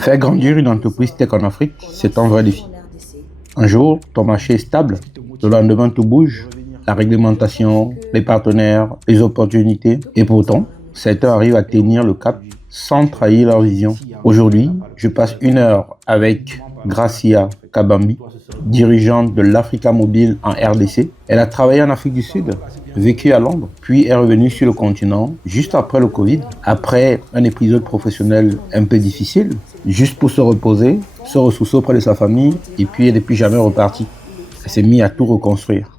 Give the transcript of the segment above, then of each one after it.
Faire grandir une entreprise tech en Afrique, c'est un vrai défi. Un jour, ton marché est stable, le lendemain tout bouge, la réglementation, les partenaires, les opportunités, et pourtant, certains arrivent à tenir le cap sans trahir leur vision. Aujourd'hui, je passe 1 heure avec Gracia Kabambi, dirigeante de l'Africa Mobile en RDC. Elle a travaillé en Afrique du Sud, vécu à Londres, puis est revenue sur le continent juste après le Covid, après un épisode professionnel un peu difficile, juste pour se reposer, se ressourcer auprès de sa famille, et puis elle n'est plus jamais repartie. Elle s'est mise à tout reconstruire.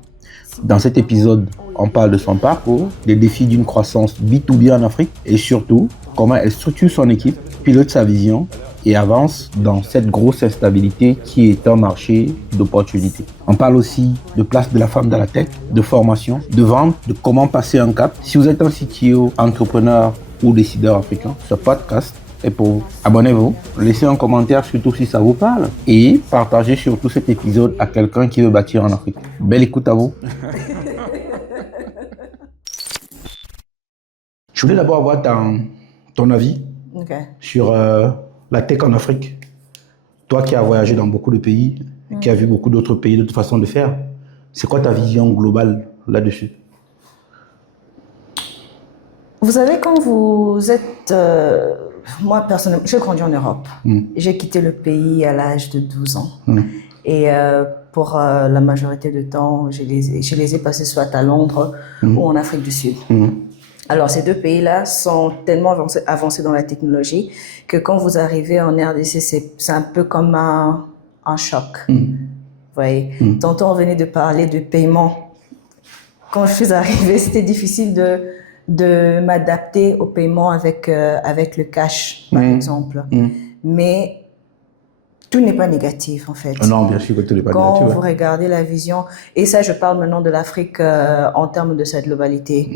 Dans cet épisode, on parle de son parcours, des défis d'une croissance B2B en Afrique, et surtout, comment elle structure son équipe, pilote sa vision et avance dans cette grosse instabilité qui est un marché d'opportunités. On parle aussi de place de la femme dans la tech, de formation, de vente, de comment passer un cap. Si vous êtes un CTO, entrepreneur ou décideur africain, ce podcast est pour vous. Abonnez-vous, laissez un commentaire surtout si ça vous parle et partagez surtout cet épisode à quelqu'un qui veut bâtir en Afrique. Belle écoute à vous. Je voulais d'abord avoir ton avis sur la tech en Afrique. Toi qui as voyagé dans beaucoup de pays, qui as vu beaucoup d'autres pays, d'autres façons de faire, c'est quoi ta vision globale là-dessus? Vous savez, quand vous êtes... moi, personnellement, j'ai grandi en Europe. J'ai quitté le pays à l'âge de 12 ans. Et pour la majorité du temps, je les ai passés soit à Londres ou en Afrique du Sud. Alors, ces deux pays-là sont tellement avancés dans la technologie que quand vous arrivez en RDC, c'est un peu comme un choc. Vous voyez, tantôt on venait de parler de paiement. Quand je suis arrivée, c'était difficile de m'adapter au paiement avec le cash, par exemple. Mais tout n'est pas négatif, en fait. Non, bien sûr que tout n'est pas négatif. Quand vous regardez la vision, et ça, je parle maintenant de l'Afrique en termes de sa globalité,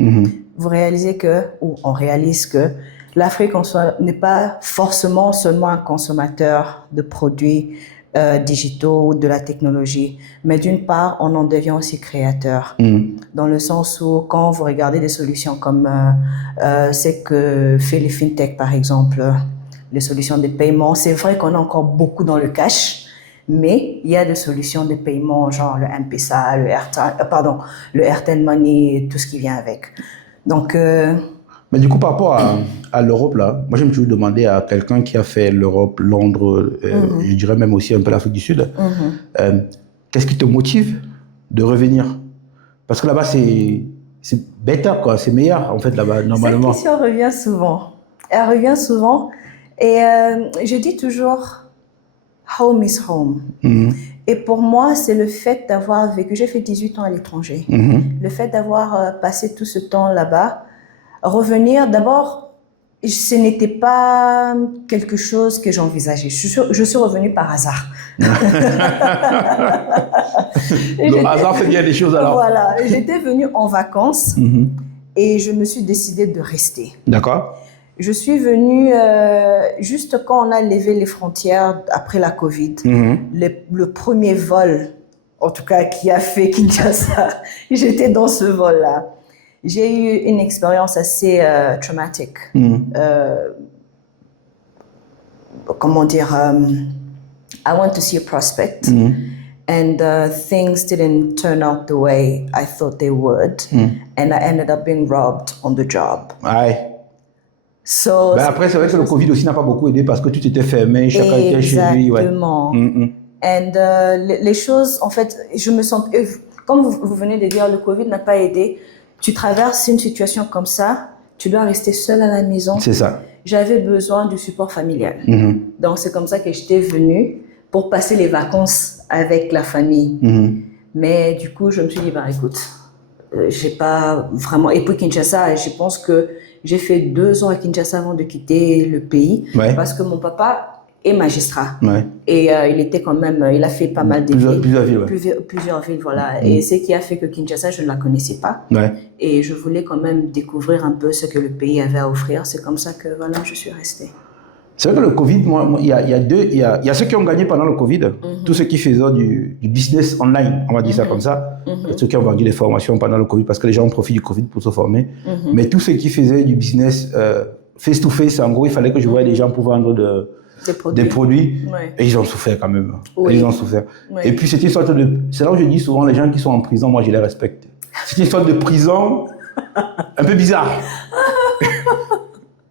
vous réalisez on réalise que l'Afrique en soi n'est pas forcément seulement un consommateur de produits digitaux ou de la technologie, mais d'une part, on en devient aussi créateur. Dans le sens où, quand vous regardez des solutions comme ce que fait les fintech, par exemple, les solutions de paiement, c'est vrai qu'on a encore beaucoup dans le cash, mais il y a des solutions de paiement, genre le M-Pesa, le Airtel Money, tout ce qui vient avec. Donc... Mais du coup, par rapport à l'Europe, là, moi, je me suis demandé à quelqu'un qui a fait l'Europe, Londres, je dirais même aussi un peu l'Afrique du Sud, qu'est-ce qui te motive de revenir? Parce que là-bas, c'est better, quoi, c'est meilleur, en fait, là-bas, normalement. Cette question revient souvent. Elle revient souvent. Et je dis toujours, home is home. Et pour moi, c'est le fait d'avoir vécu, j'ai fait 18 ans à l'étranger, le fait d'avoir passé tout ce temps là-bas, revenir, d'abord, ce n'était pas quelque chose que j'envisageais. Je suis revenue par hasard. Le hasard fait bien des choses alors. Voilà, j'étais venue en vacances et je me suis décidée de rester. D'accord. Je suis venue juste quand on a levé les frontières après la Covid. Le premier vol, en tout cas, qui a fait Kinshasa, j'étais dans ce vol-là. J'ai eu une expérience assez traumatique. Comment dire? I went to see a prospect, and things didn't turn out the way I thought they would, and I ended up being robbed on the job. Ouais. So, après, c'est vrai que le Covid aussi n'a pas beaucoup aidé parce que tout était fermé, chacun était chez lui. Exactement. And les choses, en fait, je me sens... Comme vous venez de dire, le Covid n'a pas aidé. Tu traverses une situation comme ça, tu dois rester seul à la maison. C'est ça. J'avais besoin du support familial. Donc, c'est comme ça que j'étais venue pour passer les vacances avec la famille. Mais du coup, je me suis dit, écoute, j'ai pas vraiment... Et puis Kinshasa, je pense que j'ai fait 2 ans à Kinshasa avant de quitter le pays. Parce que mon papa est magistrat. Et il était quand même... Il a fait pas mal de villes. Plusieurs villes, voilà. Et ce qui a fait que Kinshasa, je ne la connaissais pas. Et je voulais quand même découvrir un peu ce que le pays avait à offrir. C'est comme ça que, voilà, je suis restée. C'est vrai que le Covid, il y a ceux qui ont gagné pendant le Covid, tous ceux qui faisaient du business online, on va dire ça comme ça, ceux qui ont vendu des formations pendant le Covid, parce que les gens ont profité du Covid pour se former, mais tous ceux qui faisaient du business face-to-face, en gros, il fallait que je voie des gens pour vendre des produits Ouais. et ils ont souffert quand même. Oui. Ils ont souffert. Oui. Et puis c'est une sorte de... C'est là où je dis souvent, les gens qui sont en prison, moi je les respecte. C'est une sorte de prison un peu bizarre.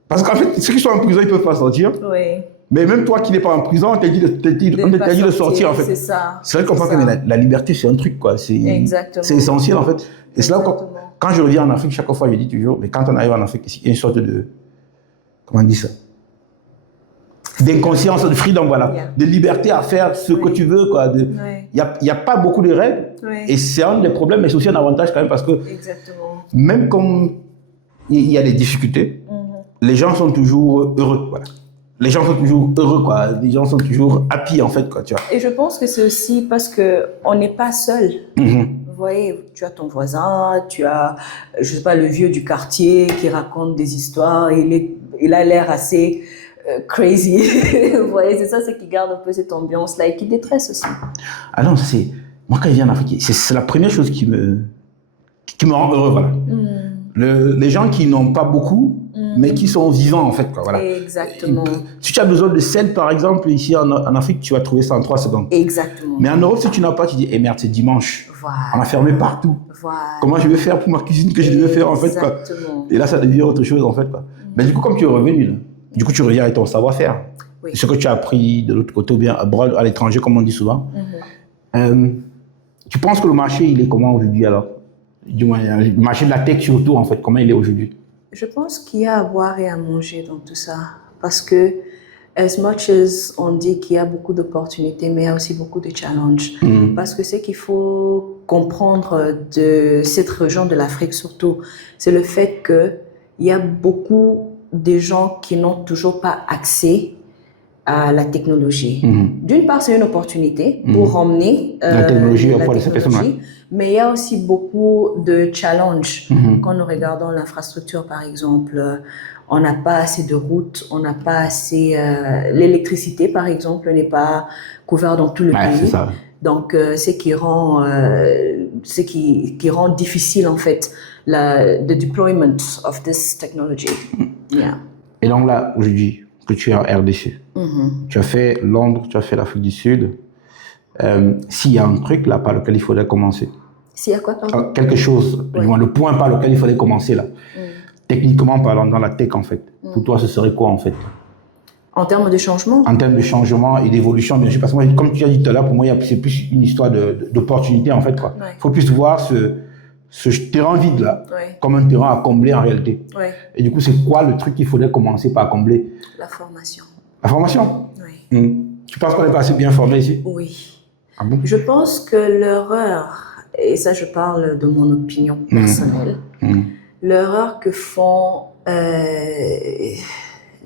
Parce qu'en fait, ceux qui sont en prison, ils ne peuvent pas sortir. Oui. Mais même toi qui n'es pas en prison, on t'a dit de sortir en fait. C'est ça. C'est vrai qu'on pense que la liberté, c'est un truc, quoi. C'est essentiel en fait. Et c'est là où, quand je reviens en Afrique, chaque fois, je dis toujours, mais quand on arrive en Afrique, il y a une sorte de... Comment on dit ça? D'inconscience, de freedom, voilà. Yeah. De liberté à faire ce que tu veux, quoi. Il n'y a pas beaucoup de règles. Et c'est un des problèmes, mais c'est aussi un avantage quand même parce que même comme il y a des difficultés, les gens sont toujours heureux, voilà. Les gens sont toujours heureux, quoi. Les gens sont toujours happy, en fait, quoi, tu vois. Et je pense que c'est aussi parce qu'on n'est pas seul. Vous voyez, tu as ton voisin, tu as, je sais pas, le vieux du quartier qui raconte des histoires. Il a l'air assez crazy. Vous voyez, c'est ça, c'est qui garde un peu cette ambiance-là et qui détresse aussi. Ah non, c'est... Moi, quand je viens en Afrique, c'est la première chose qui me rend heureux, voilà. Les gens qui n'ont pas beaucoup, mais qui sont vivants, en fait, quoi, voilà. Exactement. Si tu as besoin de sel, par exemple, ici en Afrique, tu vas trouver ça en 3 secondes. Exactement. Mais en Europe, si tu n'as pas, tu dis, eh merde, c'est dimanche. Voilà. On a fermé partout. Voilà. Comment je vais faire pour ma cuisine que je devais faire, en fait, quoi. Et là, ça devient autre chose, en fait, quoi. Mais du coup, comme tu es revenu, là, du coup, tu reviens avec ton savoir-faire. Oui. Ce que tu as appris de l'autre côté, ou bien à l'étranger, comme on dit souvent. Tu penses que le marché, il est comment aujourd'hui, alors? Du moins, le marché de la tech surtout, en fait, comment il est aujourd'hui? Je pense qu'il y a à boire et à manger dans tout ça. Parce que, as much as on dit qu'il y a beaucoup d'opportunités, mais il y a aussi beaucoup de challenges. Parce que ce qu'il faut comprendre de cette région de l'Afrique surtout, c'est le fait qu'il y a beaucoup de gens qui n'ont toujours pas accès à la technologie. D'une part, c'est une opportunité pour emmener la technologie, mais il y a aussi beaucoup de challenges. Quand nous regardons l'infrastructure, par exemple, on n'a pas assez de routes, on n'a pas assez... l'électricité, par exemple, n'est pas couverte dans tout le pays. Ça. Donc, ce qui rend difficile, en fait, the deployment of this technology. Yeah. Et donc là, aujourd'hui, que tu es en RDC, tu as fait Londres, tu as fait l'Afrique du Sud. S'il y a un truc là par lequel il faudrait commencer. S'il y a quoi, pardon? Quelque chose, le point par lequel il fallait commencer là. Techniquement parlant, dans la tech en fait. Pour toi, ce serait quoi en fait? En termes de changement? En termes de changement et d'évolution, bien sûr. Parce que moi, comme tu as dit tout à l'heure, pour moi, c'est plus une histoire d'opportunité en fait. Il faut plus voir ce terrain vide là comme un terrain à combler en réalité. Et du coup, c'est quoi le truc qu'il faudrait commencer par combler? La formation. La formation? Oui. Tu penses qu'on n'est pas assez bien formé ici? Oui. Ah bon? Je pense que l'erreur, et ça je parle de mon opinion personnelle, l'erreur que font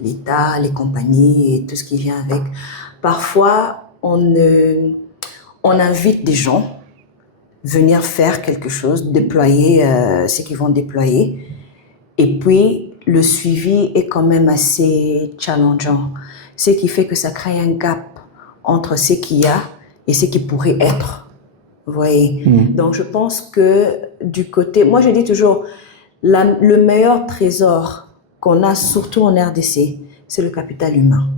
l'État, les compagnies et tout ce qui vient avec, parfois on invite des gens venir faire quelque chose, déployer ce qu'ils vont déployer, et puis le suivi est quand même assez challengeant, ce qui fait que ça crée un gap entre ce qu'il y a et ce qui pourrait être, vous voyez. Donc je pense que du côté, moi je dis toujours, le meilleur trésor qu'on a surtout en RDC, c'est le capital humain.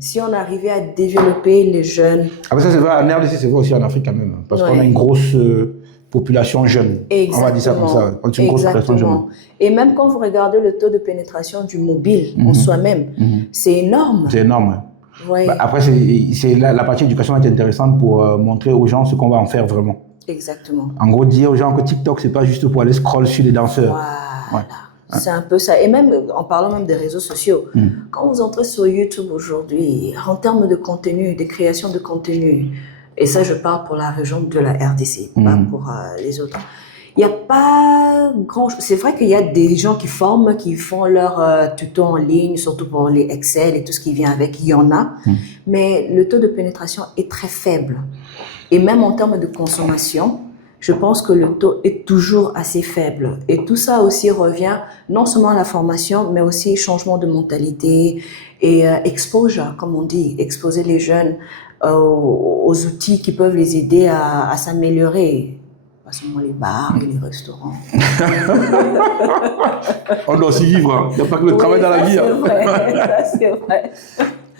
Si on arrivait à développer les jeunes... Ah, mais ça c'est vrai, en RDC c'est vrai aussi en Afrique quand même, parce qu'on a une grosse population jeune. Exactement. On va dire ça comme ça, on a une grosse population jeune. Et même quand vous regardez le taux de pénétration du mobile en soi-même, c'est énorme. C'est énorme. Ouais. Bah, après, c'est la partie éducation est intéressante pour montrer aux gens ce qu'on va en faire vraiment. Exactement. En gros, dire aux gens que TikTok, c'est pas juste pour aller scroll sur les danseurs. Voilà. C'est un peu ça. Et même, en parlant même des réseaux sociaux, quand vous entrez sur YouTube aujourd'hui, en termes de contenu, de création de contenu, et ça, je parle pour la région de la RDC, pas pour les autres. Il n'y a pas grand-chose. C'est vrai qu'il y a des gens qui forment, qui font leurs tutos en ligne, surtout pour les Excel et tout ce qui vient avec, il y en a. Mais le taux de pénétration est très faible. Et même en termes de consommation, je pense que le taux est toujours assez faible. Et tout ça aussi revient non seulement à la formation, mais aussi changement de mentalité et exposure, comme on dit, exposer les jeunes aux outils qui peuvent les aider à s'améliorer. Pas seulement les bars et les restaurants. On doit aussi vivre, hein. Il n'y a pas que le travail dans la vie. C'est vrai, ça c'est vrai.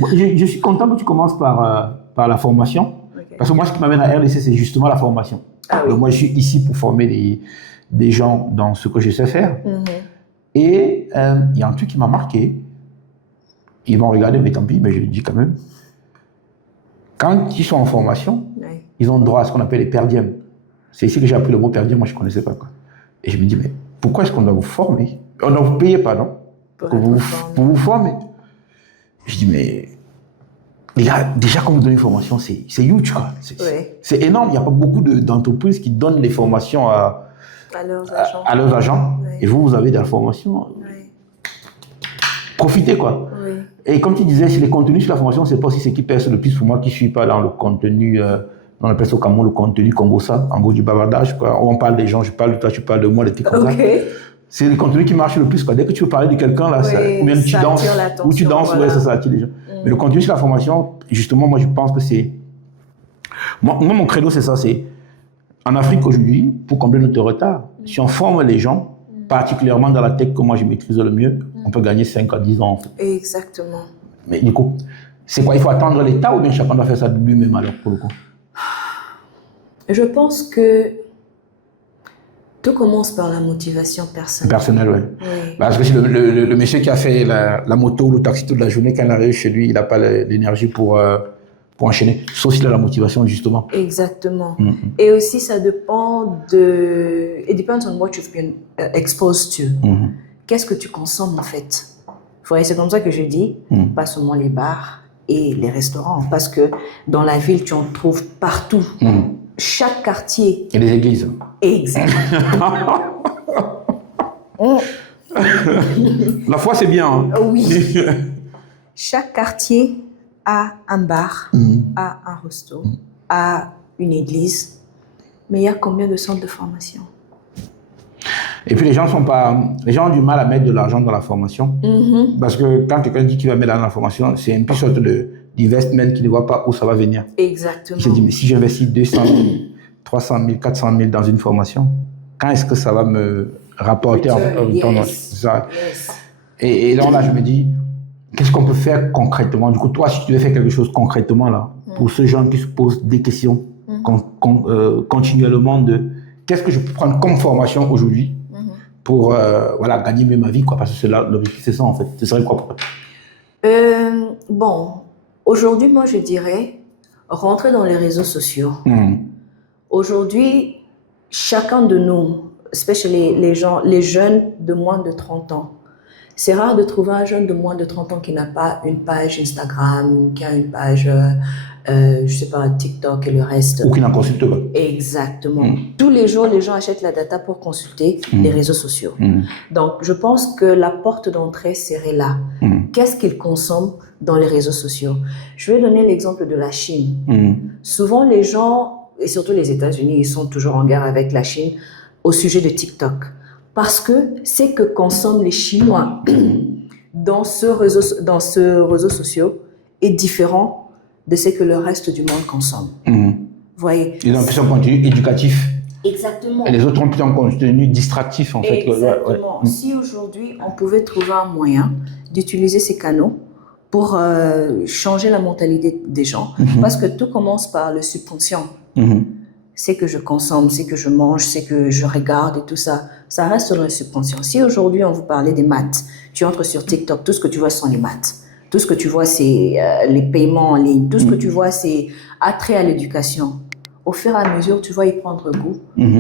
Bon, je suis content que tu commences par la formation. Okay. Parce que moi, ce qui m'amène à RDC, c'est justement la formation. Ah, oui. Donc, moi, je suis ici pour former des gens dans ce que je sais faire. Et il y a un truc qui m'a marqué. Ils vont regarder, mais tant pis, mais je le dis quand même. Quand ils sont en formation, ils ont droit à ce qu'on appelle les per diem. C'est ici que j'ai appris le mot per diem, moi je ne connaissais pas. Quoi. Et je me dis, mais pourquoi est-ce qu'on doit vous former? On doit vous payer, pardon, pour vous former. Je dis, mais les gars, déjà quand vous donnez une formation, c'est huge, quoi. C'est énorme. Il n'y a pas beaucoup d'entreprises qui donnent des formations à leurs agents. Et vous avez de la formation. Profitez, quoi. Et comme tu disais, si les contenus sur la formation, c'est pas aussi ce qui perce le plus pour moi qui ne suis pas dans le contenu, on appelle ça au Cameroun le contenu Congo-ça, en gros du bavardage, quoi. On parle des gens, je parle de toi, tu parles de moi, des trucs comme ça. C'est le contenu qui marche le plus, quoi. Dès que tu veux parler de quelqu'un, là, ou bien tu danses, voilà. Ouais, ça attire les gens. Mais le contenu sur la formation, justement, moi, je pense que c'est... Moi, mon credo, c'est ça, c'est... En Afrique, aujourd'hui, pour combler notre retard, si on forme les gens, particulièrement dans la tech que moi je maîtrise le mieux, on peut gagner 5 à 10 ans en fait. Exactement. Mais du coup, c'est quoi? Il faut attendre l'État ou bien chacun doit faire ça de lui-même alors pour le coup? Je pense que tout commence par la motivation personnelle. Personnelle, oui. Parce que le monsieur qui a fait la moto ou le taxi toute la journée, quand il arrive chez lui, il n'a pas l'énergie pour enchaîner, sauf s'il a la motivation justement. Exactement. Et aussi ça dépend de... It depends on what you've been exposed to. Qu'est-ce que tu consommes en fait? C'est comme ça que je dis, pas seulement les bars et les restaurants, parce que dans la ville tu en trouves partout. Chaque quartier. Et les églises. Exactement. La foi c'est bien. Hein? Oui. Chaque quartier à un bar, à un resto, à une église. Mais il y a combien de centres de formation? Et puis les gens ont du mal à mettre de l'argent dans la formation. Parce que quand quelqu'un dit qu'il va mettre de l'argent dans la formation, c'est une sorte d'investment qui ne voit pas où ça va venir. Exactement. Il se dit, mais si j'investis 200 000, 300 000, 400 000 dans une formation, quand est-ce que ça va me rapporter en temps? Et là, je me dis, qu'est-ce qu'on peut faire concrètement? Du coup, toi, si tu veux faire quelque chose concrètement, là, pour ceux gens qui se posent des questions continuellement de qu'est-ce que je peux prendre comme formation aujourd'hui pour gagner mieux ma vie, quoi, parce que c'est là, l'objectif, c'est ça, en fait. Ce serait quoi pour toi? Bon, aujourd'hui, moi, je dirais rentrer dans les réseaux sociaux. Aujourd'hui, chacun de nous, especially les jeunes de moins de 30 ans, c'est rare de trouver un jeune de moins de 30 ans qui n'a pas une page Instagram, qui a une page, je sais pas, TikTok et le reste. Ou qui n'en consulte pas. Exactement. Tous les jours, les gens achètent la data pour consulter les réseaux sociaux. Donc, je pense que la porte d'entrée serait là. Qu'est-ce qu'ils consomment dans les réseaux sociaux? Je vais donner l'exemple de la Chine. Souvent, les gens, et surtout les États-Unis, ils sont toujours en guerre avec la Chine au sujet de TikTok. Parce que ce que consomment les Chinois dans ce réseau social est différent de ce que le reste du monde consomme. Vous voyez? Ils ont plus un contenu éducatif. Exactement. Et les autres ont plus un contenu distractif, en fait. Exactement. Si aujourd'hui, on pouvait trouver un moyen d'utiliser ces canaux pour changer la mentalité des gens, parce que tout commence par le subconscient. C'est que je consomme, c'est que je mange, c'est que je regarde et tout ça. Ça reste dans le subconscient. Si aujourd'hui on vous parlait des maths, tu entres sur TikTok, tout ce que tu vois sont les maths. Tout ce que tu vois c'est les paiements en ligne. Tout ce que tu vois c'est attrait à l'éducation. Au fur et à mesure, tu vas y prendre goût.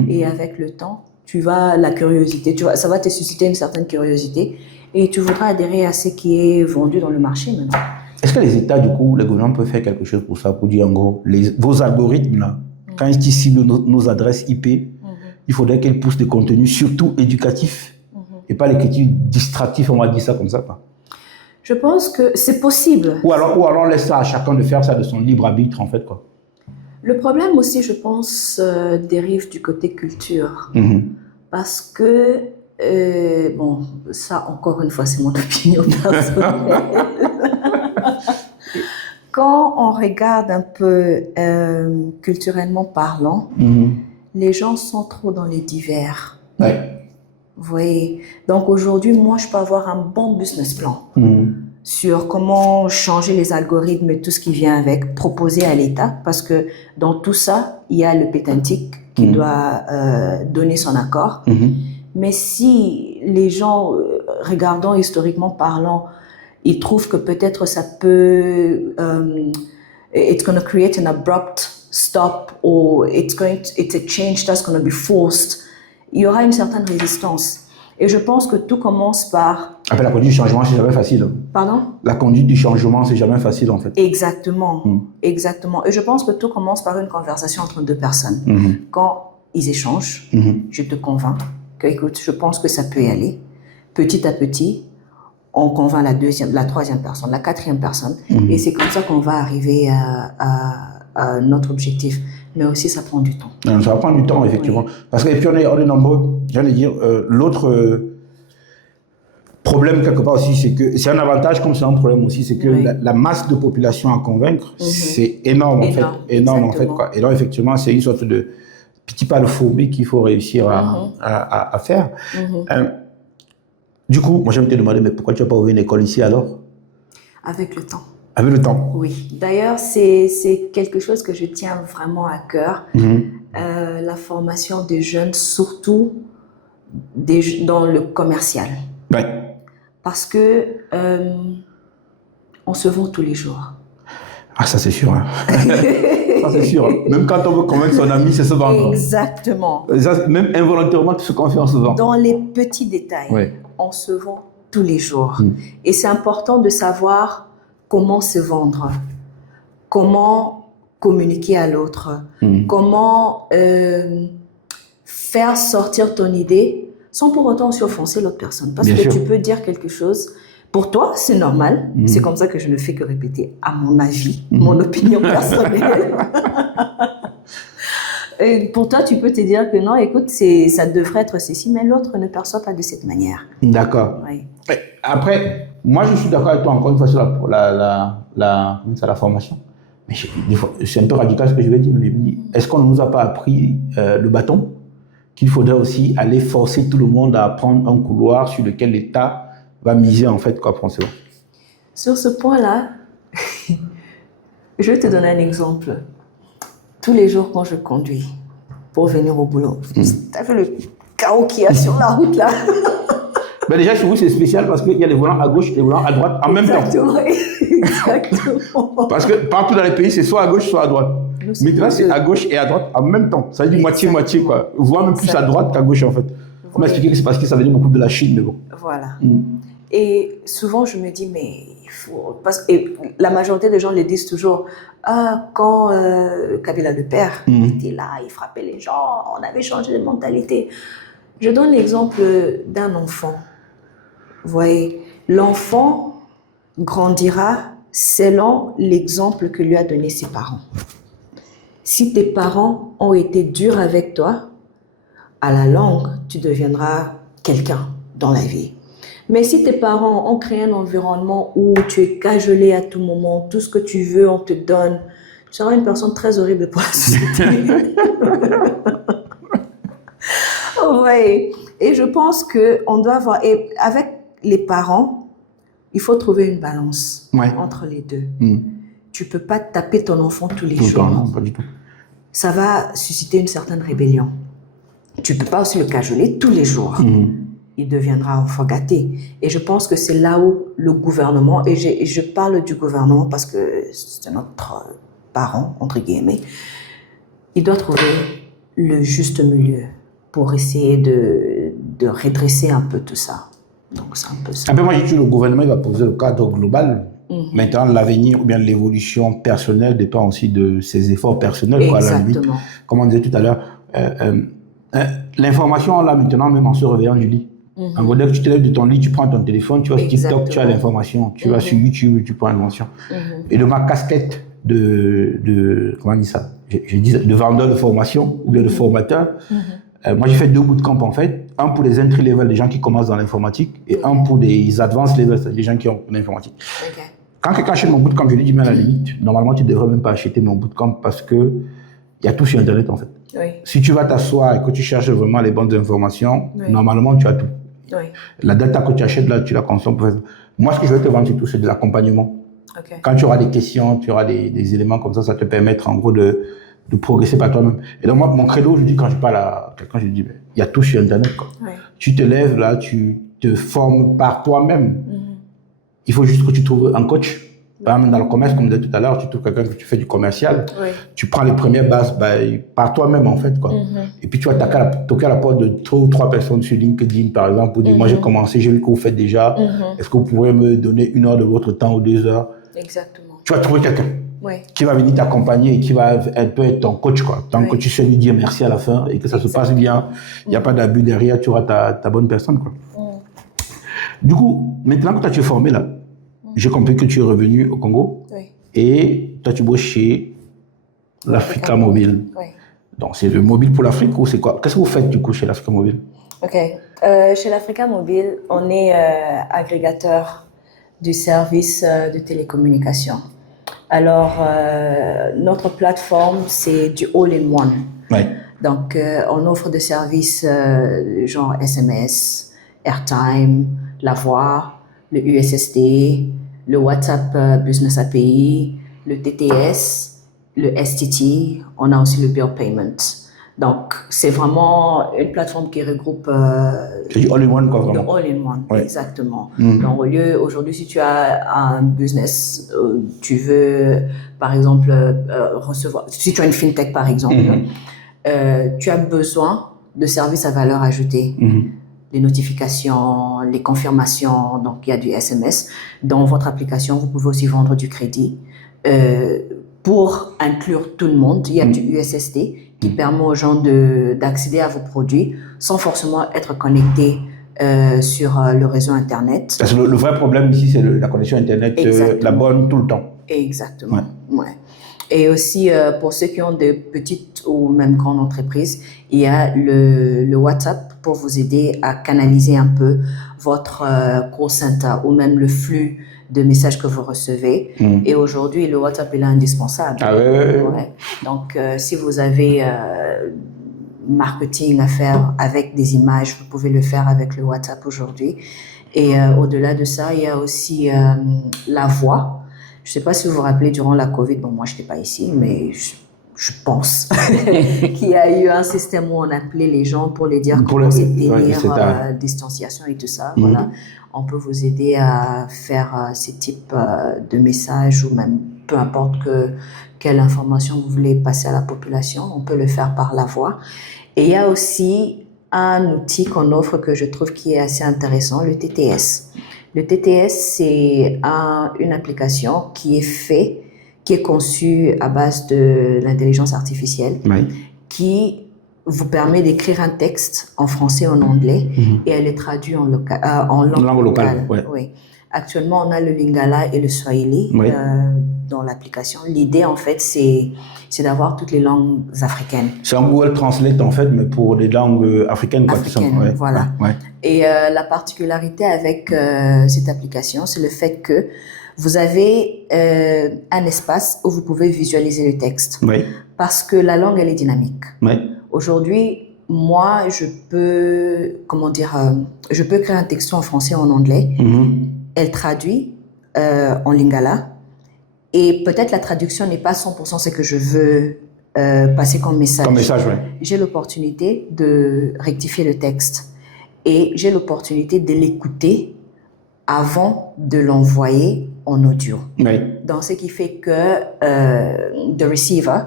Et avec le temps, la curiosité, ça va te susciter une certaine curiosité et tu voudras adhérer à ce qui est vendu dans le marché maintenant. Est-ce que les États, du coup, le gouvernement peut faire quelque chose pour ça, pour dire en gros, vos algorithmes là, quand ils ciblent nos adresses IP, il faudrait qu'elles poussent des contenus surtout éducatifs et pas les contenus distractifs, on va dire ça comme ça. Quoi. Je pense que c'est possible. Ou alors on laisse ça à chacun de faire ça de son libre arbitre en fait. Quoi. Le problème aussi, je pense, dérive du côté culture. Parce que, bon, ça encore une fois, c'est mon opinion personnelle. Quand on regarde un peu culturellement parlant, les gens sont trop dans les divers. Ouais. Vous voyez? Donc aujourd'hui, moi, je peux avoir un bon business plan. sur comment changer les algorithmes et tout ce qui vient avec, proposer à l'État, parce que dans tout ça, il y a le pétantique qui doit donner son accord. Mais si les gens, regardant historiquement parlant, ils trouvent que peut-être ça peut, it's going to create an abrupt stop, or it's a change that's going to be forced, il y aura une certaine résistance. Et je pense que tout commence par... Après, la conduite du changement, c'est jamais facile. Pardon? La conduite du changement, c'est jamais facile, en fait. Exactement, exactement. Et je pense que tout commence par une conversation entre deux personnes. Quand ils échangent, je te convainc que, écoute, je pense que ça peut y aller. Petit à petit, on convainc la deuxième, la troisième personne, la quatrième personne. Et c'est comme ça qu'on va arriver à notre objectif. Mais aussi, ça prend du temps. Ça va prendre du temps, effectivement. Oui. Parce que, et puis, on est nombreux. J'allais dire, l'autre problème, quelque part aussi, c'est que c'est un avantage comme c'est un problème aussi, c'est que la masse de population à convaincre, c'est énorme, en fait. Énorme, en fait, quoi. Et là, effectivement, c'est une sorte de petit pas de phobie qu'il faut réussir à faire. Du coup, moi, je me suis demandé, mais pourquoi tu n'as pas ouvert une école ici, alors? Avec le temps. Avec le temps. Oui. D'ailleurs, c'est quelque chose que je tiens vraiment à cœur. La formation des jeunes, surtout dans le commercial. Ouais. Parce que on se vend tous les jours. Ah, ça c'est sûr. Hein. Ça c'est sûr. Même quand on veut convaincre son ami, c'est se vendre. Exactement. Ça, même involontairement, tout ce qu'on fait, on se vend. Dans les petits détails, on se vend tous les jours. Et c'est important de savoir comment se vendre, comment communiquer à l'autre, comment faire sortir ton idée sans pour autant offenser l'autre personne. Parce que tu peux dire quelque chose, pour toi c'est normal, c'est comme ça que je ne fais que répéter à mon avis, mon opinion personnelle. Et pour toi, tu peux te dire que non, écoute, ça devrait être ceci, mais l'autre ne perçoit pas de cette manière. D'accord. Oui. Après, moi je suis d'accord avec toi encore une fois sur la formation. Mais des fois, c'est un peu radical ce que je vais dire, mais je me dis, est-ce qu'on ne nous a pas appris le bâton, qu'il faudrait aussi aller forcer tout le monde à prendre un couloir sur lequel l'État va miser en fait, quoi, français. Sur ce point-là, je vais te donner un exemple. Tous les jours quand je conduis pour venir au boulot, t'as vu le chaos qu'il y a sur la route là? Ben déjà, chez vous, c'est spécial parce qu'il y a les volants à gauche et les volants à droite en même temps. Exactement. Parce que partout dans les pays, c'est soit à gauche, soit à droite. Mais là, c'est à gauche et à droite en même temps. Ça veut dire moitié-moitié, quoi. Voire même plus à droite qu'à gauche, en fait. On m'a expliqué que c'est parce que ça venait beaucoup de la Chine, mais bon. Voilà. Et souvent, je me dis, mais il faut... Et la majorité des gens le disent toujours, quand Kabila le père était là, il frappait les gens, on avait changé de mentalité. Je donne l'exemple d'un enfant. Vous voyez, l'enfant grandira selon l'exemple que lui a donné ses parents. Si tes parents ont été durs avec toi, à la longue, tu deviendras quelqu'un dans la vie. Mais si tes parents ont créé un environnement où tu es cajolé à tout moment, tout ce que tu veux, on te donne, tu seras une personne très horrible pour la société. Oui. Et je pense qu'on doit avoir... Et avec les parents, il faut trouver une balance entre les deux. Tu ne peux pas taper ton enfant tous les jours. Non, pas du tout. Ça va susciter une certaine rébellion. Tu ne peux pas aussi le cajoler tous les jours. Il deviendra enfant gâté. Et je pense que c'est là où le gouvernement, et je parle du gouvernement parce que c'est notre parent, entre guillemets, il doit trouver le juste milieu pour essayer de redresser un peu tout ça. Donc c'est un peu ça. Après, moi, je dis que le gouvernement il va poser le cadre global. Maintenant, l'avenir ou bien l'évolution personnelle dépend aussi de ses efforts personnels. Quoi, à la limite. Comme on disait tout à l'heure, l'information, là, maintenant, même en se réveillant du lit. En gros, dès que tu te lèves de ton lit, tu prends ton téléphone, tu vas sur TikTok, tu as l'information. Tu vas sur YouTube, tu prends l'information. Et de ma casquette comment on dit ça, je dis de vendeur de formation ou bien de formateur, moi j'ai fait 2 bootcamps en fait, un pour les entry level, des gens qui commencent dans l'informatique, et un pour des advanced level, c'est-à-dire des gens qui ont l'informatique. Quand quelqu'un achète mon bootcamp, je lui dis, mais à la limite, normalement tu ne devrais même pas acheter mon bootcamp parce que il y a tout sur Internet en fait. Si tu vas t'asseoir et que tu cherches vraiment les bonnes informations, normalement tu as tout. La data que tu achètes là, tu la consommes. Moi, ce que je vais te vendre surtout, c'est de l'accompagnement. Okay. Quand tu auras des questions, tu auras des éléments comme ça te permettre en gros de progresser par toi-même. Et donc moi, mon credo, je dis quand je parle à quelqu'un, je dis, il y a tout sur Internet, quoi. Ouais. Tu te lèves là, tu te formes par toi-même. Il faut juste que tu trouves un coach. Par exemple, dans le commerce, comme je disais tout à l'heure, tu trouves quelqu'un que tu fais du commercial. Oui. Tu prends les premières bases par toi-même, en fait, quoi. Et puis tu vas toquer à la porte de 2 ou 3 personnes sur LinkedIn, par exemple, pour dire, moi j'ai commencé, j'ai vu que vous faites déjà. Est-ce que vous pourriez me donner 1 heure de votre temps ou 2 heures? Exactement. Tu vas trouver quelqu'un qui va venir t'accompagner et qui va peut être ton coach, quoi. Tant que tu sais lui dire merci à la fin et que ça se passe bien, il n'y a pas d'abus derrière, tu auras ta bonne personne, quoi. Du coup, maintenant que tu es formé là, j'ai compris que tu es revenu au Congo et toi tu bosses chez l'Africa Mobile. Oui. Donc c'est le mobile pour l'Afrique ou c'est quoi? Qu'est-ce que vous faites du coup chez l'Africa Mobile? Ok. Chez l'Africa Mobile, on est agrégateur du service de télécommunication. Alors, notre plateforme, c'est du all-in-one. Ouais. Donc, on offre des services genre SMS, Airtime, la voix, le USSD, le WhatsApp Business API, le TTS, le STT. On a aussi le Bill Payment. Donc, c'est vraiment une plateforme qui regroupe... c'est du all-in-one, quoi, vraiment. Le all-in-one, exactement. Mm. Donc, au lieu, aujourd'hui, si tu as un business, tu veux, par exemple, recevoir... Si tu as une fintech, par exemple, tu as besoin de services à valeur ajoutée. Les notifications, les confirmations, donc il y a du SMS. Dans votre application, vous pouvez aussi vendre du crédit. Pour inclure tout le monde, il y a du USSD qui permet aux gens d'accéder à vos produits sans forcément être connectés sur le réseau Internet. Parce que le vrai problème ici, c'est la connexion Internet, la bonne tout le temps. Exactement. Ouais. Et aussi, pour ceux qui ont de petites ou même grandes entreprises, il y a le WhatsApp pour vous aider à canaliser un peu votre call center ou même le flux de messages que vous recevez. Et aujourd'hui, le WhatsApp est là indispensable. Ah ouais. Donc, si vous avez marketing à faire avec des images, vous pouvez le faire avec le WhatsApp aujourd'hui. Et au-delà de ça, il y a aussi la voix. Je ne sais pas si vous vous rappelez, durant la Covid, bon, moi, je n'étais pas ici, mais je pense qu'il y a eu un système où on appelait les gens pour les dire comment se tenir, distanciation et tout ça. Voilà. On peut vous aider à faire ces types de messages ou même peu importe quelle information vous voulez passer à la population. On peut le faire par la voix. Et il y a aussi un outil qu'on offre que je trouve qui est assez intéressant, le TTS. Le TTS, c'est une application qui est conçue à base de l'intelligence artificielle, qui vous permet d'écrire un texte en français et en anglais, et elle est traduite en langue locale. Oui. Actuellement, on a le Lingala et le Swahili dans l'application. L'idée, en fait, c'est d'avoir toutes les langues africaines. C'est un Google Translate, en fait, mais pour les langues africaines. Voilà. Et la particularité avec cette application, c'est le fait que vous avez un espace où vous pouvez visualiser le texte. Parce que la langue, elle est dynamique. Aujourd'hui, moi, je peux créer un texto en français et en anglais. Elle traduit en Lingala. Et peut-être la traduction n'est pas 100% ce que je veux passer comme message. J'ai l'opportunité de rectifier le texte. Et j'ai l'opportunité de l'écouter avant de l'envoyer en audio. Donc, ce qui fait que the receiver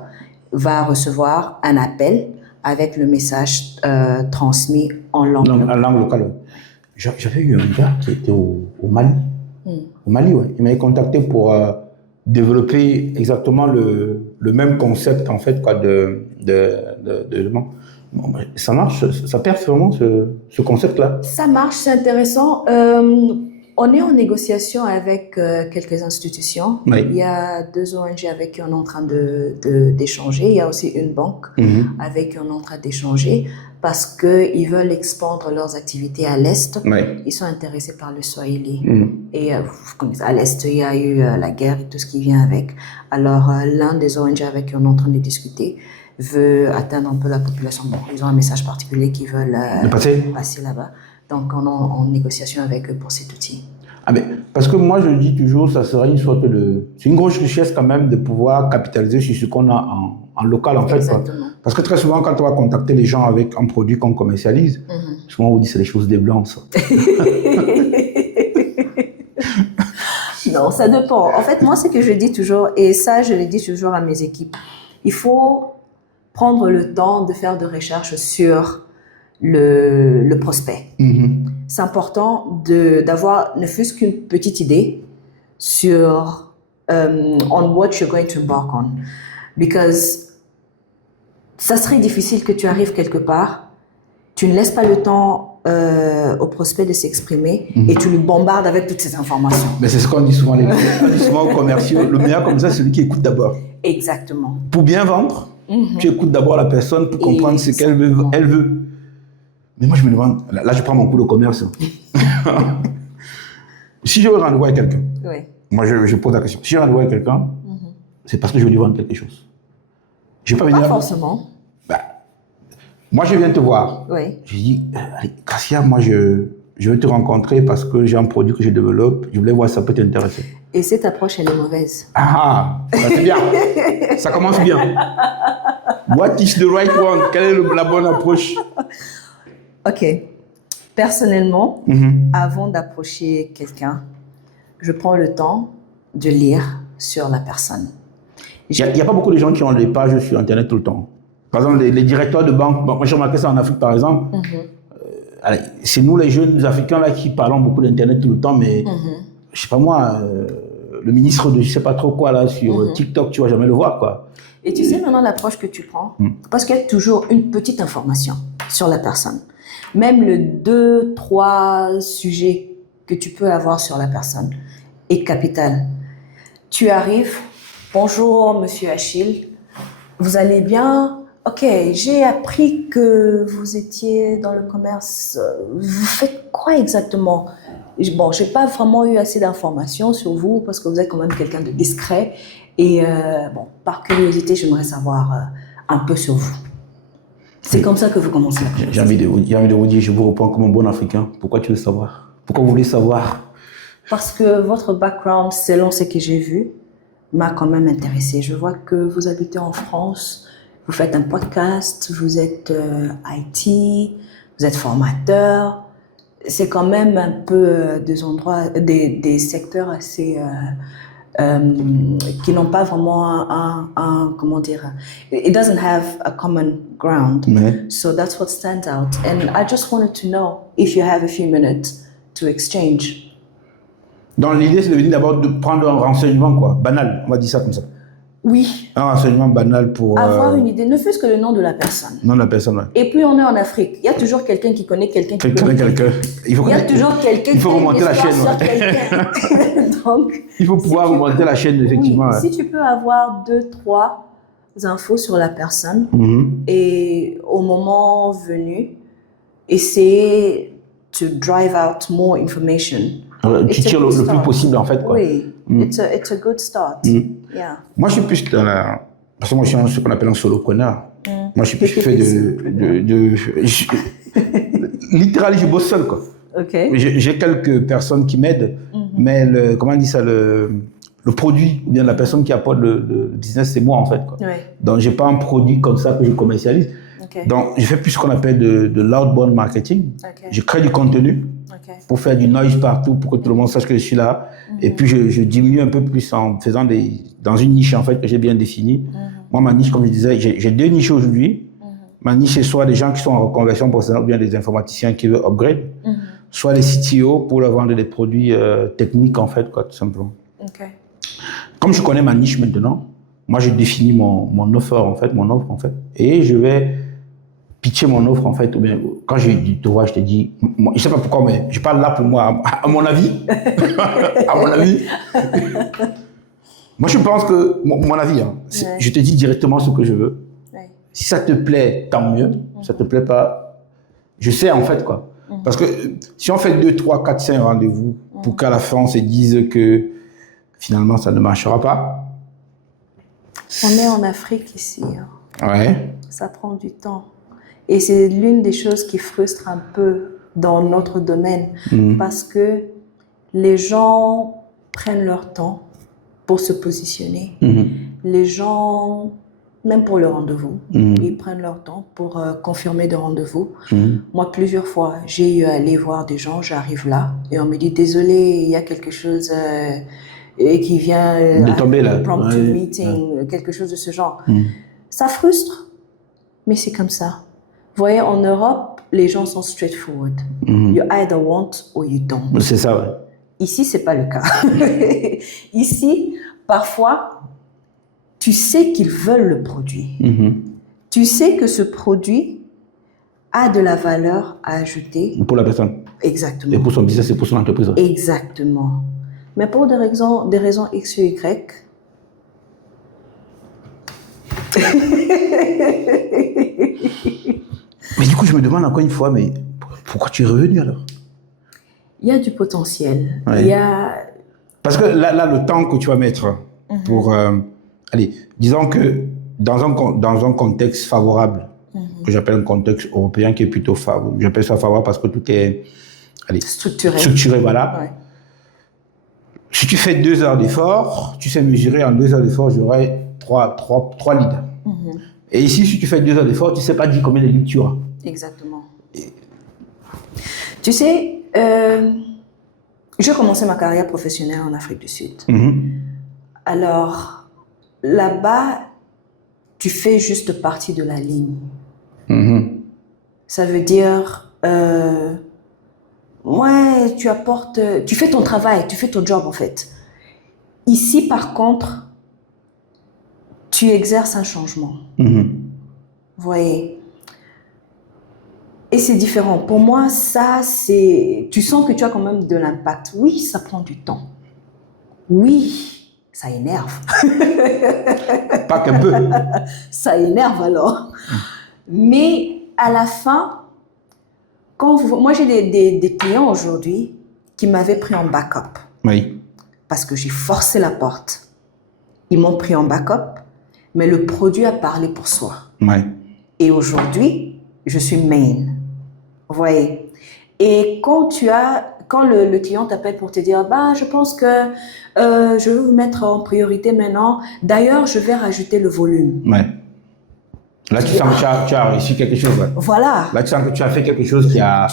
va recevoir un appel avec le message transmis en langue locale. J'avais eu un gars qui était au Mali. Au Mali, il m'avait contacté pour développer exactement le même concept, en fait, quoi, ça marche, ça perce vraiment ce concept-là. Ça marche, c'est intéressant. On est en négociation avec quelques institutions. Il y a 2 ONG avec qui on est en train d'échanger. Il y a aussi une banque avec qui on est en train d'échanger parce qu'ils veulent expandre leurs activités à l'Est. Ils sont intéressés par le Swahili. Et vous connaissez, à l'Est, il y a eu la guerre et tout ce qui vient avec. Alors, l'un des ONG avec qui on est en train de discuter veut atteindre un peu la population. Bon, ils ont un message particulier qu'ils veulent passer là-bas. Donc, on est en négociation avec eux pour cet outil. Ah mais, parce que moi, je dis toujours, ça serait une sorte de... C'est une grosse richesse quand même de pouvoir capitaliser sur ce qu'on a en local, en fait. Exactement. Quoi. Parce que très souvent, quand on va contacter les gens avec un produit qu'on commercialise, souvent on vous dit c'est des choses des blancs, ça. Non, ça dépend. En fait, moi, ce que je dis toujours, et ça, je le dis toujours à mes équipes, il faut prendre le temps de faire de recherches sur le prospect. C'est important d'avoir ne fût-ce qu'une petite idée sur on what you're going to embark on. Because ça serait difficile que tu arrives quelque part, tu ne laisses pas le temps au prospect de s'exprimer et tu lui bombardes avec toutes ces informations. Mais c'est ce qu'on dit souvent, on dit souvent aux commerciaux, le meilleur comme ça, c'est celui qui écoute d'abord. Exactement. Pour bien vendre, tu écoutes d'abord la personne pour comprendre ce qu'elle veut. Elle veut. Mais moi, je me demande, là, je prends mon cours de commerce. Si je veux rendez-vous avec quelqu'un, moi, je pose la question. Si je veux rendez-vous avec quelqu'un, c'est parce que je veux lui vendre quelque chose. Je vais pas venir. Pas forcément. Moi, je viens te voir. Je dis, Cassia, moi, je veux te rencontrer parce que j'ai un produit que je développe. Je voulais voir si ça peut t'intéresser. Et cette approche, elle est mauvaise. Ah, c'est bien. Ça commence bien. What is the right one? Quelle est la bonne approche? Ok. Personnellement, avant d'approcher quelqu'un, je prends le temps de lire sur la personne. Il n'y a pas beaucoup de gens qui ont des pages sur Internet tout le temps. Par exemple, les directeurs de banque, moi j'ai remarqué ça en Afrique par exemple, c'est nous les jeunes Africains là qui parlons beaucoup d'Internet tout le temps, mais je sais pas moi, le ministre de je sais pas trop quoi là sur TikTok, tu vas jamais le voir quoi. Et tu sais maintenant l'approche que tu prends, parce qu'il y a toujours une petite information sur la personne. Même le 2-3 sujets que tu peux avoir sur la personne est capital. Tu arrives, bonjour monsieur Achille, vous allez bien? Ok, j'ai appris que vous étiez dans le commerce. Vous faites quoi exactement? Bon, j'ai pas vraiment eu assez d'informations sur vous parce que vous êtes quand même quelqu'un de discret. Et bon, par curiosité, j'aimerais savoir un peu sur vous. C'est comme ça que vous commencez la conversation. J'ai envie de vous dire, je vous reprends comme un bon Africain. Pourquoi tu veux savoir? Pourquoi vous voulez savoir? Parce que votre background, selon ce que j'ai vu, m'a quand même intéressé. Je vois que vous habitez en France. Vous faites un podcast, vous êtes IT, vous êtes formateur. C'est quand même un peu des endroits, des secteurs assez qui n'ont pas vraiment un comment dire, it doesn't have a common ground. So that's what stands out. And I just wanted to know if you have a few minutes to exchange. Donc l'idée c'est de venir d'abord de prendre un renseignement quoi, banal, on va dire ça comme ça. Oui. Un renseignement banal pour... avoir une idée, ne fût-ce que le nom de la personne. Nom de la personne, ouais. Et puis on est en Afrique. Il y a toujours quelqu'un qui connaît quelqu'un qui connaît quelqu'un. Il y a toujours quelqu'un qui faut remonter la chaîne. Donc, il faut pouvoir remonter la chaîne, effectivement. Oui, si tu peux avoir 2-3 infos sur la personne et au moment venu, essayer to drive out more information. Tu tires le plus possible en fait. Quoi. Oui, it's a good start. Yeah. Moi je suis plus dans la... Parce que moi je suis ce qu'on appelle un solopreneur. Moi je suis plus fait littéralement je bosse seul quoi. Okay. J'ai quelques personnes qui m'aident, mais comment on dit ça, le produit, ou bien la personne qui apporte le business, c'est moi en fait. Quoi. Donc j'ai pas un produit comme ça que je commercialise. Donc je fais plus ce qu'on appelle de l'outbound marketing. Je crée du contenu pour faire du noise partout, pour que tout le monde sache que je suis là. Et puis je diminue un peu plus en faisant dans une niche en fait que j'ai bien définie. Moi ma niche, comme je disais, j'ai 2 niches aujourd'hui. Ma niche c'est soit des gens qui sont en reconversion professionnelle ou bien des informaticiens qui veulent upgrade, soit les CTO pour leur vendre des produits techniques en fait, quoi, tout simplement. Comme je connais ma niche maintenant, moi je définis mon offre en fait, et je vais pitcher mon offre en fait, ou bien quand je te vois, je te dis, moi, je sais pas pourquoi, mais je parle là pour moi, à mon avis, à mon avis. Moi je pense que, mon avis, hein, je te dis directement ce que je veux. Si ça te plaît, tant mieux. Si ça te plaît pas, je sais en fait quoi. Parce que si on fait 2, 3, 4, 5 rendez-vous pour qu'à la fin on se dise que finalement ça ne marchera pas. On est en Afrique ici. Hein. Ouais. Ça prend du temps. Et c'est l'une des choses qui frustre un peu dans notre domaine parce que Les gens prennent leur temps pour se positionner. Les gens, même pour le rendez-vous, ils prennent leur temps pour confirmer des rendez-vous. Moi, plusieurs fois, j'ai eu à aller voir des gens, j'arrive là, et on me dit, désolé, il y a quelque chose qui vient de tomber là. Impromptu meeting, quelque chose de ce genre. Ça frustre, mais c'est comme ça. Vous voyez, en Europe, les gens sont straightforward. You either want or you don't. C'est ça, ouais. Ici, c'est pas le cas. Ici, parfois, tu sais qu'ils veulent le produit. Tu sais que ce produit a de la valeur à ajouter. Pour la personne. Exactement. Et pour son business et pour son entreprise. Exactement. Mais pour des raisons X ou Y, mais du coup, je me demande encore une fois, mais pourquoi tu es revenu alors? Il y a du potentiel. Ouais. Il y a... Parce que là, le temps que tu vas mettre pour... allez, disons que dans un contexte favorable, que j'appelle un contexte européen qui est plutôt favorable, j'appelle ça favorable parce que tout est structuré, voilà. Ouais. Si tu fais 2 heures d'effort, tu sais mesurer en 2 heures d'effort, j'aurai 3 leads. Et ici, si tu fais 2 heures d'effort, tu ne sais pas dire combien de leads tu auras. Exactement. Tu sais, j'ai commencé ma carrière professionnelle en Afrique du Sud. Alors, là-bas, tu fais juste partie de la ligne. Ça veut dire, ouais, tu fais ton travail, tu fais ton job en fait. Ici, par contre, tu exerces un changement. Vous voyez? Et c'est différent. Pour moi, ça, c'est... Tu sens que tu as quand même de l'impact. Oui, ça prend du temps. Oui, ça énerve. Pas qu'un peu. Ça énerve alors. Mais à la fin, moi j'ai des clients aujourd'hui qui m'avaient pris en backup. Oui. Parce que j'ai forcé la porte. Ils m'ont pris en backup, mais le produit a parlé pour soi. Oui. Et aujourd'hui, je suis main. Vous voyez? Et quand le client t'appelle pour te dire, bah, je pense que je vais vous mettre en priorité maintenant. D'ailleurs, je vais rajouter le volume. Ouais. Là, tu sens que tu as réussi quelque chose. Ouais. Voilà. Là, tu sens que tu as fait quelque chose qui a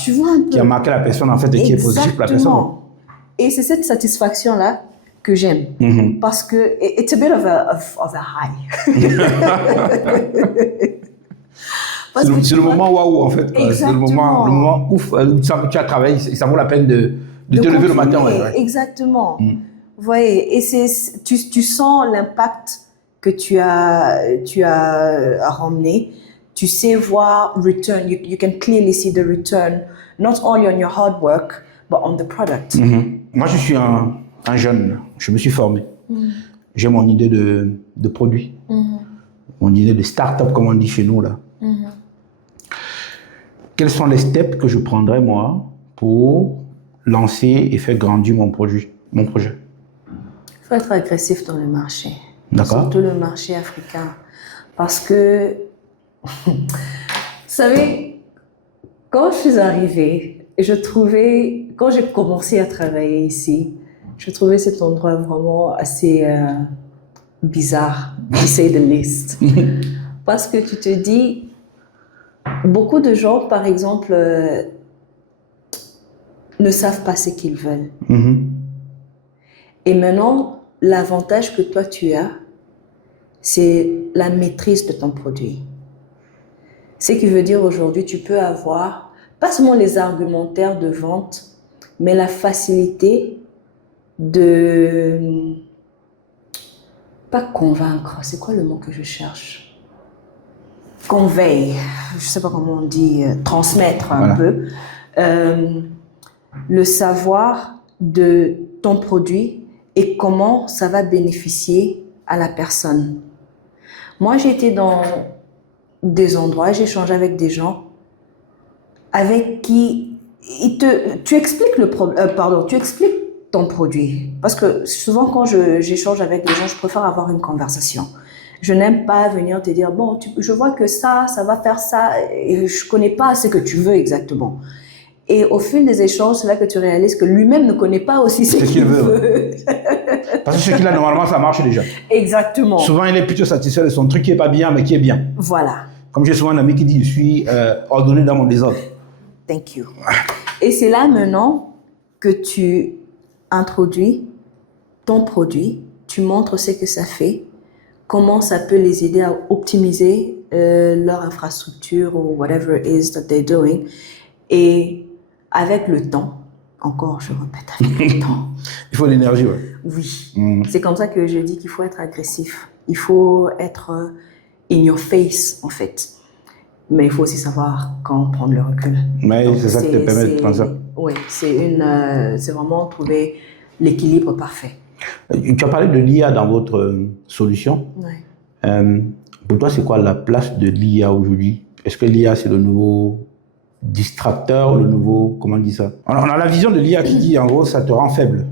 marqué la personne, en fait, et qui est positif pour la personne. Et c'est cette satisfaction-là que j'aime. Parce que it's a bit of a high. C'est le moment waouh, en fait. C'est le moment ouf où tu sens que tu as travaillé et ça vaut la peine de te lever le matin. Ouais. Exactement. Vous voyez, et tu sens l'impact que tu as ramené. Tu sais voir return. You can clearly see the return, not only on your hard work, but on the product. Moi, je suis un jeune. Je me suis formé. J'ai mon idée de produit. Mon idée de start-up, comme on dit chez nous, là. Quels sont les steps que je prendrais, moi, pour lancer et faire grandir mon projet? Il faut être agressif dans le marché. D'accord. Surtout le marché africain. Parce que, vous savez, quand je suis arrivée, quand j'ai commencé à travailler ici, je trouvais cet endroit vraiment assez bizarre, to say the least. Parce que tu te dis, beaucoup de gens, par exemple, ne savent pas ce qu'ils veulent. Et maintenant, l'avantage que toi tu as, c'est la maîtrise de ton produit. Ce qui veut dire aujourd'hui, tu peux avoir, pas seulement les argumentaires de vente, mais la facilité de... Pas convaincre, c'est quoi le mot que je cherche? Convey, je ne sais pas comment on dit, transmettre un peu. Le savoir de ton produit et comment ça va bénéficier à la personne. Moi, j'ai été dans des endroits, j'ai échangé avec des gens avec qui tu expliques tu expliques ton produit. Parce que souvent, quand j'échange avec des gens, je préfère avoir une conversation. Je n'aime pas venir te dire, bon, je vois que ça va faire ça, et je ne connais pas ce que tu veux exactement. Et au fil des échanges, c'est là que tu réalises que lui-même ne connaît pas aussi ce qu'il veut. Parce que ce qu'il a, normalement, ça marche déjà. Exactement. Souvent, il est plutôt satisfait de son truc qui n'est pas bien, mais qui est bien. Voilà. Comme j'ai souvent un ami qui dit, je suis ordonné dans mon désordre. Thank you. Et c'est là maintenant que tu introduis ton produit, tu montres ce que ça fait, comment ça peut les aider à optimiser leur infrastructure ou whatever it is that they're doing. Et avec le temps, encore je répète, avec le temps. Il faut l'énergie, ouais. Oui. C'est comme ça que je dis qu'il faut être agressif. Il faut être in your face, en fait. Mais il faut aussi savoir quand prendre le recul. Mais c'est ça qui te permet de prendre ça. Oui, c'est vraiment trouver l'équilibre parfait. Tu as parlé de l'IA dans votre solution. Oui. Pour toi, c'est quoi la place de l'IA aujourd'hui? Est-ce que l'IA, c'est le nouveau distracteur, le nouveau... Comment on dit ça? On a la vision de l'IA qui dit, en gros, ça te rend faible.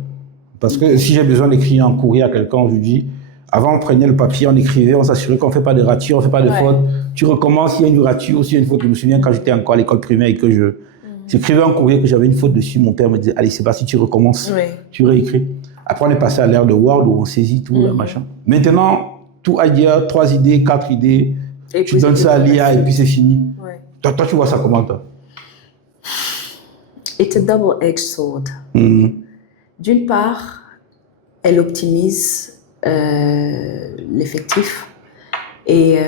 Parce que si j'ai besoin d'écrire un courrier à quelqu'un aujourd'hui, avant, on prenait le papier, on écrivait, on s'assurait qu'on ne fait pas de rature, on ne fait pas de faute. Tu recommences, il y a une rature ou s'il y a une faute. Je me souviens quand j'étais encore à l'école primaire et que j'écrivais un courrier, que j'avais une faute dessus, mon père me disait, allez, c'est pas si tu recommences, tu réécris. Après, on est passé à l'ère de Word où on saisit tout, machin. Maintenant, tout à dire, 3 idées, 4 idées, et tu donnes ça à l'IA et puis c'est fini. Ouais. Toi, tu vois ça comment, toi? It's a double-edged sword. D'une part, elle optimise l'effectif et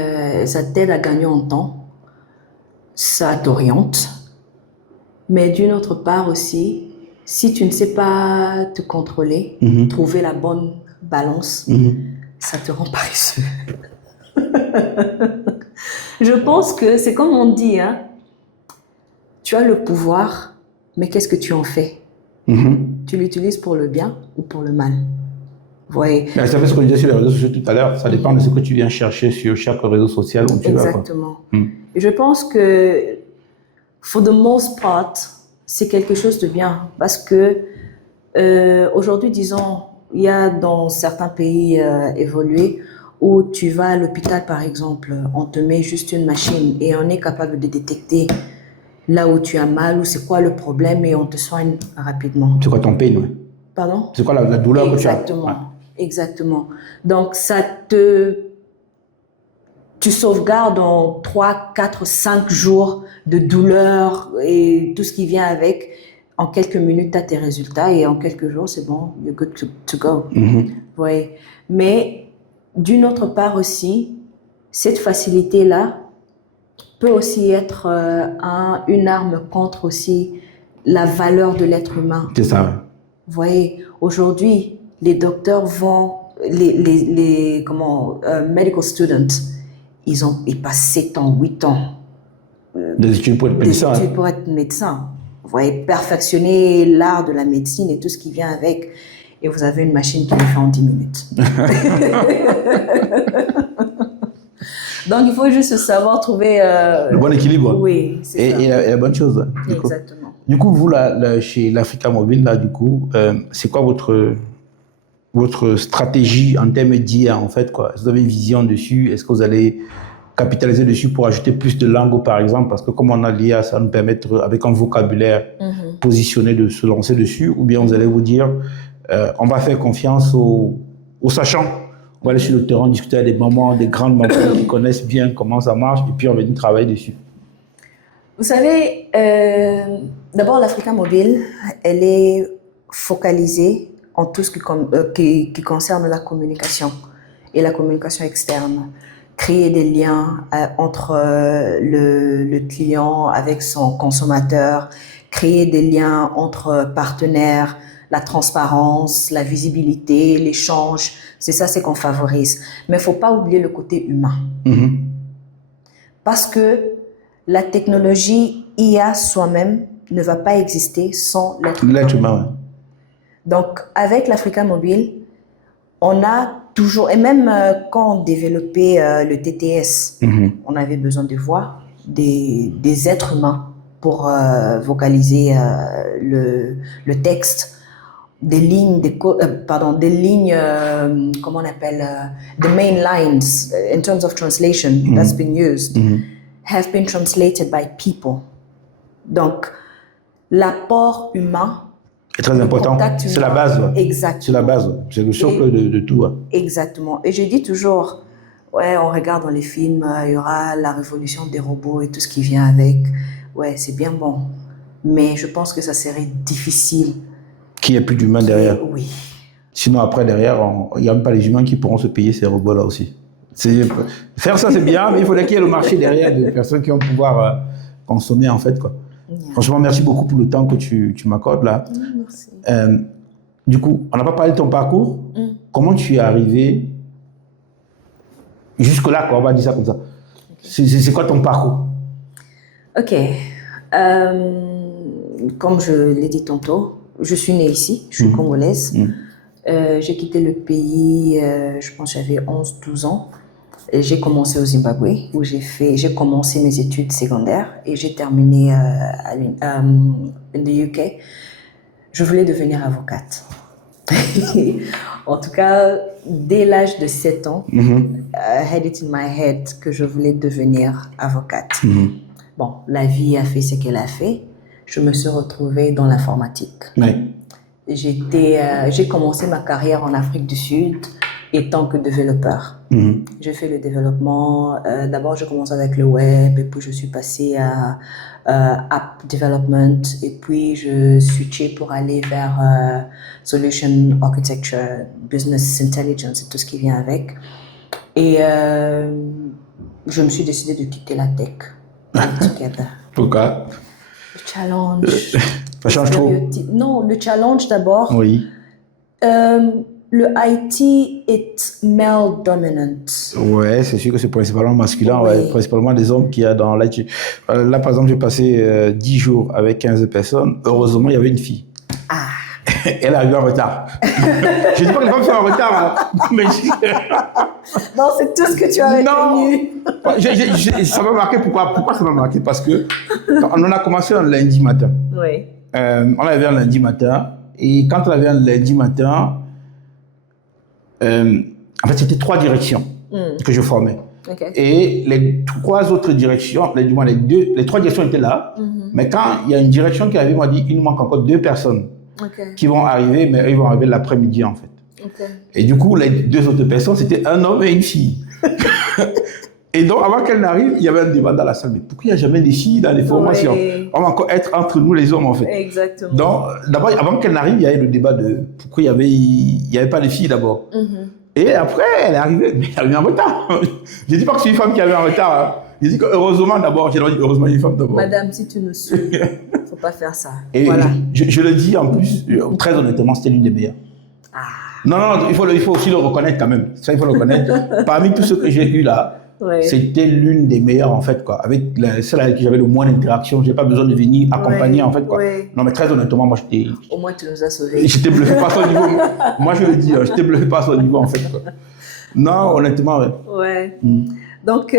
ça t'aide à gagner en temps, ça t'oriente. Mais d'une autre part aussi, si tu ne sais pas te contrôler, trouver la bonne balance, ça te rend paresseux. Je pense que c'est comme on dit, hein, tu as le pouvoir, mais qu'est-ce que tu en fais? Tu l'utilises pour le bien ou pour le mal? Vous voyez? Ça fait ce qu'on disait sur les réseaux sociaux tout à l'heure, ça dépend de ce que tu viens chercher sur chaque réseau social où tu vas. Exactement. Et je pense que, for the most part, c'est quelque chose de bien parce que aujourd'hui, disons, il y a dans certains pays évolués où tu vas à l'hôpital, par exemple, on te met juste une machine et on est capable de détecter là où tu as mal ou c'est quoi le problème et on te soigne rapidement. C'est quoi ton pain, ouais? Pardon? C'est quoi la douleur que tu as? Exactement, exactement. Donc, tu sauvegardes en 3, 4, 5 jours de douleur et tout ce qui vient avec. En quelques minutes, tu as tes résultats et en quelques jours, c'est bon, you're good to go. Oui. Mais d'une autre part aussi, cette facilité-là peut aussi être une arme contre aussi la valeur de l'être humain. C'est ça, ouais. Vous voyez, aujourd'hui, les docteurs vont, medical students, ils passent 7 ans, 8 ans. Des études pour être médecin. Des études pour être médecin. Vous voyez, perfectionner l'art de la médecine et tout ce qui vient avec. Et vous avez une machine qui le fait en 10 minutes. Donc, il faut juste savoir trouver... le bon équilibre. Oui, c'est ça. Et la bonne chose. Hein, exactement. Du coup, vous, chez l'Africa Mobile, là, du coup, c'est quoi votre stratégie en termes d'IA, en fait, quoi? Est-ce que vous avez une vision dessus? Est-ce que vous allez capitaliser dessus pour ajouter plus de langues, par exemple? Parce que comme on a l'IA, ça va nous permettre, avec un vocabulaire positionné, de se lancer dessus. Ou bien vous allez vous dire, on va faire confiance aux sachants. On va aller sur le terrain, discuter avec des grandes mamans qui connaissent bien comment ça marche, et puis on va venir travailler dessus. Vous savez, d'abord, l'Africa Mobile, elle est focalisée en tout ce qui concerne la communication et la communication externe. Créer des liens entre le client avec son consommateur, créer des liens entre partenaires, la transparence, la visibilité, l'échange, c'est qu'on favorise. Mais il ne faut pas oublier le côté humain. Parce que la technologie IA soi-même ne va pas exister sans l'être humain. L'être humain, oui. Donc, avec l'Africa Mobile, on a toujours, et même quand on développait le TTS, on avait besoin de voix, des êtres humains pour vocaliser le texte. Des lignes, comment on appelle, the main lines in terms of translation that's been used have been translated by people. Donc, l'apport humain. C'est très important. C'est la base. Ouais. Exactement. C'est la base. Ouais. C'est le socle de tout. Ouais. Exactement. Et je dis toujours, ouais, on regarde dans les films, il y aura la révolution des robots et tout ce qui vient avec. Ouais, c'est bien bon. Mais je pense que ça serait difficile. Qu'il n'y ait plus d'humains derrière. Oui. Sinon, après, derrière, il n'y a même pas les humains qui pourront se payer ces robots-là aussi. Faire ça, c'est bien, mais il faudrait qu'il y ait le marché derrière de personnes qui vont pouvoir consommer, en fait, quoi. Yeah. Franchement, merci beaucoup pour le temps que tu m'accordes, là. Merci. Du coup, on n'a pas parlé de ton parcours. Comment tu es arrivé jusque-là, quoi, on va dire ça comme ça. C'est quoi ton parcours? Ok. Comme je l'ai dit tantôt, je suis née ici, je suis congolaise. J'ai quitté le pays, je pense que j'avais 11-12 ans. J'ai commencé au Zimbabwe, où j'ai commencé mes études secondaires et j'ai terminé in the UK. Je voulais devenir avocate. En tout cas, dès l'âge de 7 ans, I had it in my head que je voulais devenir avocate. Bon, la vie a fait ce qu'elle a fait. Je me suis retrouvée dans l'informatique. J'ai commencé ma carrière en Afrique du Sud étant que développeur. J'ai fait le développement. D'abord, je commençais avec le web et puis je suis passée à app development et puis je switchais pour aller vers solution architecture, business intelligence et tout ce qui vient avec. Et je me suis décidée de quitter la tech. Pourquoi? Le challenge. Ça change trop. Non, le challenge d'abord. Oui. Le IT est male dominant. Ouais, c'est sûr que c'est principalement masculin, ouais, principalement des hommes qui y a dans l'IT. Là, par exemple, j'ai passé 10 jours avec 15 personnes. Heureusement, il y avait une fille. Ah. Elle est arrivée en retard. Je ne dis pas que les femmes sont en retard, hein, mais... Non, c'est tout ce que tu as retenu. Ça m'a marqué. Pourquoi ça m'a marqué? Parce que on a commencé un lundi matin. Oui. On avait un lundi matin. Et quand on avait un lundi matin, en fait, c'était 3 directions que je formais. Okay. Et les 3 autres directions, les 3 directions étaient là. Mais quand il y a une direction qui arrive, on m'a dit, il nous manque encore 2 personnes qui vont arriver, mais ils vont arriver l'après-midi, en fait. Et du coup, les 2 autres personnes, c'était un homme et une fille. Et donc, avant qu'elle n'arrive, il y avait un débat dans la salle. Mais pourquoi il n'y a jamais des filles dans les formations? On va encore être entre nous les hommes, en fait. Exactement. Donc, d'abord, avant qu'elle n'arrive, il y avait le débat de pourquoi il n'y avait pas de filles d'abord. Et après, elle est arrivée, mais elle est en retard. Je ne dis pas que c'est une femme qui est arrivée en retard. Hein. Je dis que heureusement d'abord, j'ai dit heureusement une femme d'abord. Madame, si tu nous suis, il ne faut pas faire ça. Et voilà. Je le dis en plus, très honnêtement, c'était l'une des meilleures. Non, il faut aussi le reconnaître quand même. Ça, il faut le reconnaître. Parmi tous ceux que j'ai eus là, c'était l'une des meilleures en fait, quoi. Avec celle avec qui j'avais le moins d'interaction, j'ai pas besoin de venir accompagner en fait, quoi. Non, mais très honnêtement, moi j'étais. Au moins, tu nous as sauvés. J'étais bluffé par son niveau. Moi, je le dis, j'étais bluffé par son niveau en fait, quoi. Non, honnêtement, ouais. Donc,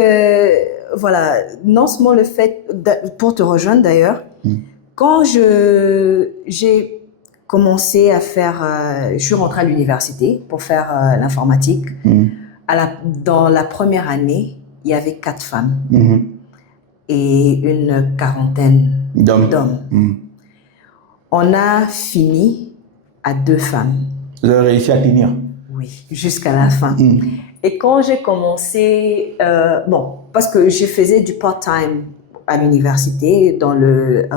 voilà, non seulement le fait, pour te rejoindre d'ailleurs, quand j'ai commencé à faire, je suis rentrée à l'université pour faire l'informatique. Dans la première année, il y avait 4 femmes et une quarantaine d'hommes. On a fini à 2 femmes. Vous avez réussi à tenir? Oui, jusqu'à la fin. Et quand j'ai commencé, parce que je faisais du part-time à l'université dans le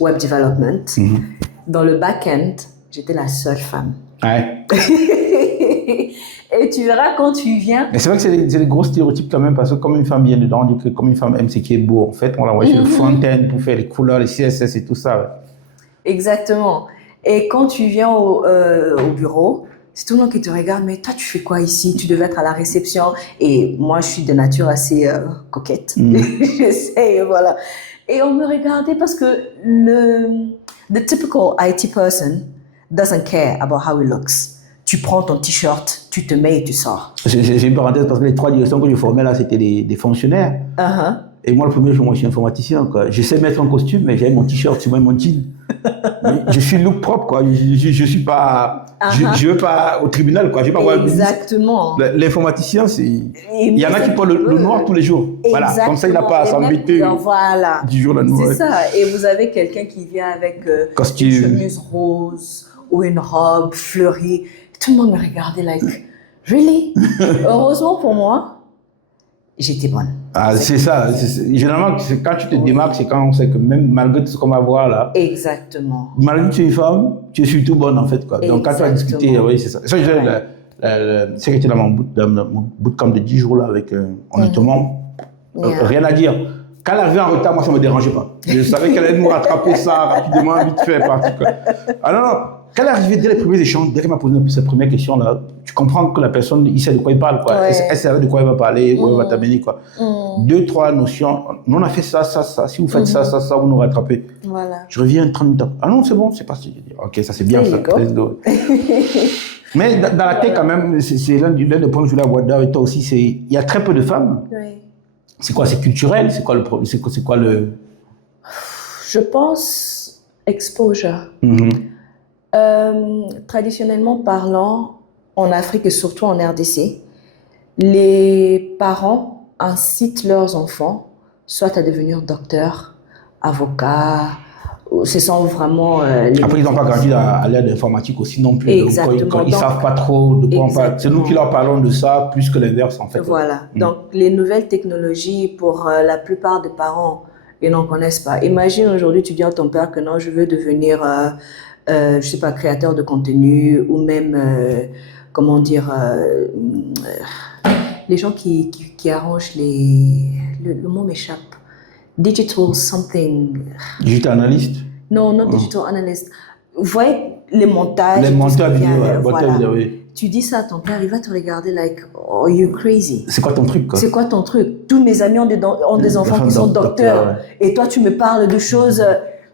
web development, dans le back-end, j'étais la seule femme. Ouais. Et tu verras quand tu viens. Mais c'est vrai que c'est des gros stéréotypes quand même, parce que comme une femme vient dedans, on dit que comme une femme aime ce qui est beau, en fait, on l'envoie sur le front-end pour faire les couleurs, les CSS et tout ça. Ouais. Exactement. Et quand tu viens au bureau, c'est tout le monde qui te regarde, mais toi, tu fais quoi ici? Tu devais être à la réception. Et moi, je suis de nature assez coquette. J'essaie, voilà. Et on me regardait parce que the typical IT person doesn't care about how he looks. Tu prends ton t-shirt, tu te mets et tu sors. J'ai une parenthèse parce que les 3 directions que je formais là, c'était des fonctionnaires. Et moi, le premier jour, moi, je suis informaticien, quoi. Je sais mettre un costume, mais j'avais mon t-shirt sur moi et mon jean. Je suis look propre, quoi. Je suis pas, je veux pas au tribunal, quoi. Je veux pas voir Exactement. L'informaticien, c'est, il y en a qui portent le noir tous les jours. Voilà. Comme ça, il n'a pas à s'embêter voilà. du jour au lendemain. C'est ça. Et vous avez quelqu'un qui vient avec costume, une chemise rose ou une robe fleurie. Tout le monde me regardait like, really? Heureusement pour moi, j'étais bonne. Ah, c'est ça. Généralement, quand tu te démarques, c'est quand on sait que même malgré tout ce qu'on va voir là. Exactement. Malgré que tu es une femme, tu es surtout bonne en fait, quoi. Donc quand tu as discuté, oui, c'est ça. Ça, c'est que j'étais dans mon bootcamp de 10 jours là avec, honnêtement, rien à dire. Quand elle arrivait en retard, moi ça me dérangeait pas. Je savais qu'elle allait nous rattraper ça rapidement, vite fait, parti, quoi. Ah non, non. Quand elle est arrivée dès les premiers échanges, dès qu'elle m'a posé cette première question là, tu comprends que la personne, il sait de quoi il parle, quoi. Elle savait de quoi il va parler, où elle va t'amener, quoi. 2, 3 notions. Nous, on a fait ça, ça, ça. Si vous faites ça, ça, ça, vous nous rattrapez. Voilà. Je reviens 30 minutes. Ah non, c'est bon, c'est parti. Je dis, ok, ça c'est bien ça. Let's go. Mais dans la tech, quand même, c'est l'un des points que je voulais aborder avec toi aussi, c'est il y a très peu de femmes. Oui. C'est quoi, c'est culturel? C'est quoi le problème? C'est quoi le... Je pense exposure. Traditionnellement parlant, en Afrique et surtout en RDC, les parents incitent leurs enfants soit à devenir docteur, avocat. Ce sont vraiment Après, ils n'ont pas grandi à l'ère d'informatique aussi non plus. Exactement. Donc, ils ne savent pas trop de quoi on parle. C'est nous qui leur parlons de ça plus que l'inverse, en fait. Voilà. Donc, les nouvelles technologies, pour la plupart des parents, ils n'en connaissent pas. Imagine aujourd'hui, tu dis à ton père que non, je veux devenir, je sais pas, créateur de contenu ou même, comment dire, les gens qui arrangent le mot m'échappe. Digital something. Digital analyst? Non, not digital analyst. Vous voyez les montages. Les montages vidéo, voilà. oui. Tu dis ça à ton père, il va te regarder like, oh, you crazy. C'est quoi ton truc, quoi? C'est quoi ton truc? Tous mes amis ont des enfants qui sont docteurs. Ouais. Et toi, tu me parles de choses.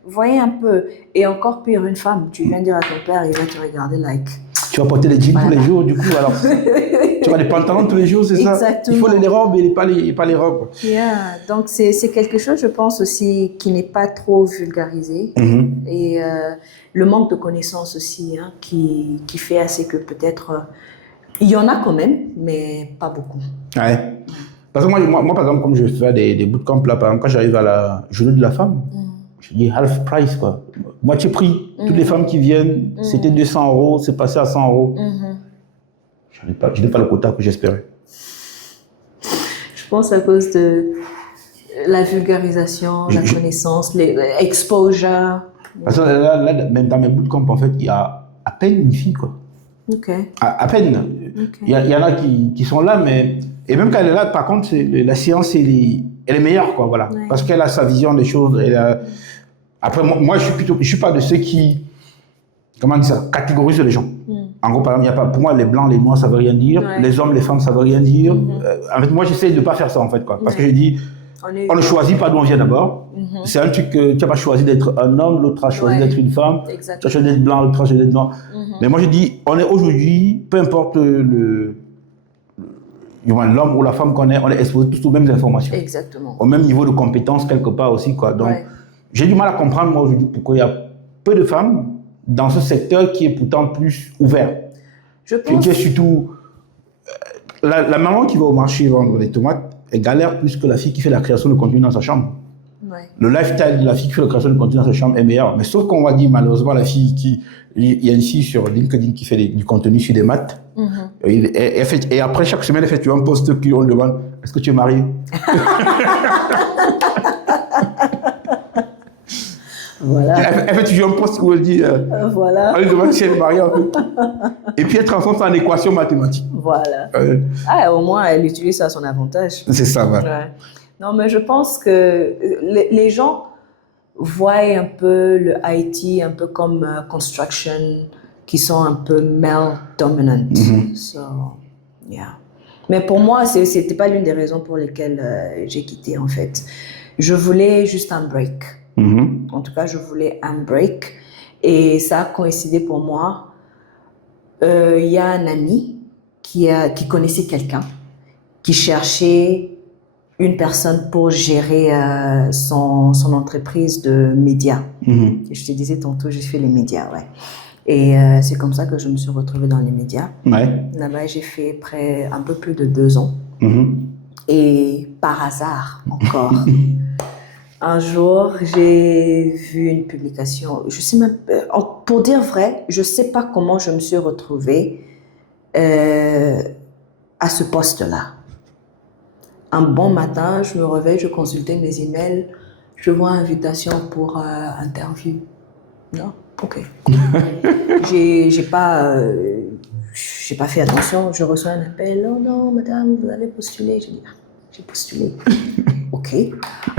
Vous voyez un peu. Et encore pire, une femme, tu viens dire à ton père, il va te regarder like. Tu vas porter les jeans tous les jours, du coup, alors. Tu vas les pantalons tous les jours, c'est ça? Exactement. Il faut les robes et pas les robes. Yeah. Donc, c'est quelque chose, je pense aussi, qui n'est pas trop vulgarisé. Et le manque de connaissances aussi, hein, qui fait assez que peut-être... il y en a quand même, mais pas beaucoup. Ouais. Parce que moi par exemple, comme je fais des bootcamps là, par exemple, quand j'arrive à la journée de la femme, je dis half price, quoi. Moitié prix. Toutes les femmes qui viennent, c'était 200 €, c'est passé à 100 €. Je n'ai pas le quota que j'espérais. Je pense à cause de la vulgarisation, la connaissance, l'exposure. Parce que là, même dans mes bootcamps, en fait, il y a à peine une fille, quoi. Ok. À peine. Il y en a qui sont là, mais... Et même quand elle est là, par contre, la séance, elle est meilleure, quoi, voilà. Ouais. Parce qu'elle a sa vision des choses. Après, moi, je suis pas de ceux qui... Comment dire ça? Catégorisent les gens. En gros, par exemple, il y a pas, pour moi, les blancs, les noirs, ça veut rien dire. Ouais. Les hommes, les femmes, ça veut rien dire. En fait, moi, j'essaie de pas faire ça, en fait, quoi. Parce que je dis, on ne choisit pas d'où on vient d'abord. C'est un truc que tu n'as pas choisi d'être un homme, l'autre a choisi d'être une femme. Exactement. Tu as choisi d'être blanc, l'autre a choisi d'être noir. Mais moi, je dis, on est aujourd'hui, peu importe l'homme ou la femme qu'on est, on est exposé tous aux mêmes informations. Exactement. Au même niveau de compétence, quelque part aussi, quoi. Donc, j'ai du mal à comprendre, moi, aujourd'hui, pourquoi il y a peu de femmes dans ce secteur qui est pourtant plus ouvert. Je pense... Qui est surtout... La maman qui va au marché vendre des tomates, elle galère plus que la fille qui fait la création de contenu dans sa chambre. Ouais. Le lifestyle de la fille qui fait la création de contenu dans sa chambre est meilleur. Mais sauf qu'on va dire, malheureusement, la fille qui... Il y a une fille sur LinkedIn qui fait du contenu sur des maths. Et après, chaque semaine, elle fait un post qui on demande, est-ce que tu es marié? Voilà. Elle fait toujours un post où elle dit, voilà. Elle demande si elle est mariée en fait. Et puis elle transforme ça en équation mathématique. Voilà. Au moins, elle utilise ça à son avantage. C'est ça, ouais. Non, mais je pense que les gens voient un peu le IT un peu comme construction, qui sont un peu male dominant. So, yeah. Mais pour moi, c'était pas l'une des raisons pour lesquelles j'ai quitté en fait. Je voulais juste un break. En tout cas, je voulais un break et ça a coïncidé pour moi. Il y a un ami qui connaissait quelqu'un qui cherchait une personne pour gérer son entreprise de médias. Je te disais tantôt, j'ai fait les médias, ouais. Et c'est comme ça que je me suis retrouvée dans les médias. Ouais. Là-bas, j'ai fait un peu plus de 2 ans. Et par hasard, encore, un jour, j'ai vu une publication. Je sais même, pour dire vrai, je sais pas comment je me suis retrouvée à ce poste-là. Un bon matin, je me réveille, je consultais mes emails, je vois invitation pour interview. Non, ok. j'ai pas fait attention. Je reçois un appel. Oh non, madame, vous avez postulé. J'ai dit, j'ai postulé. Ok.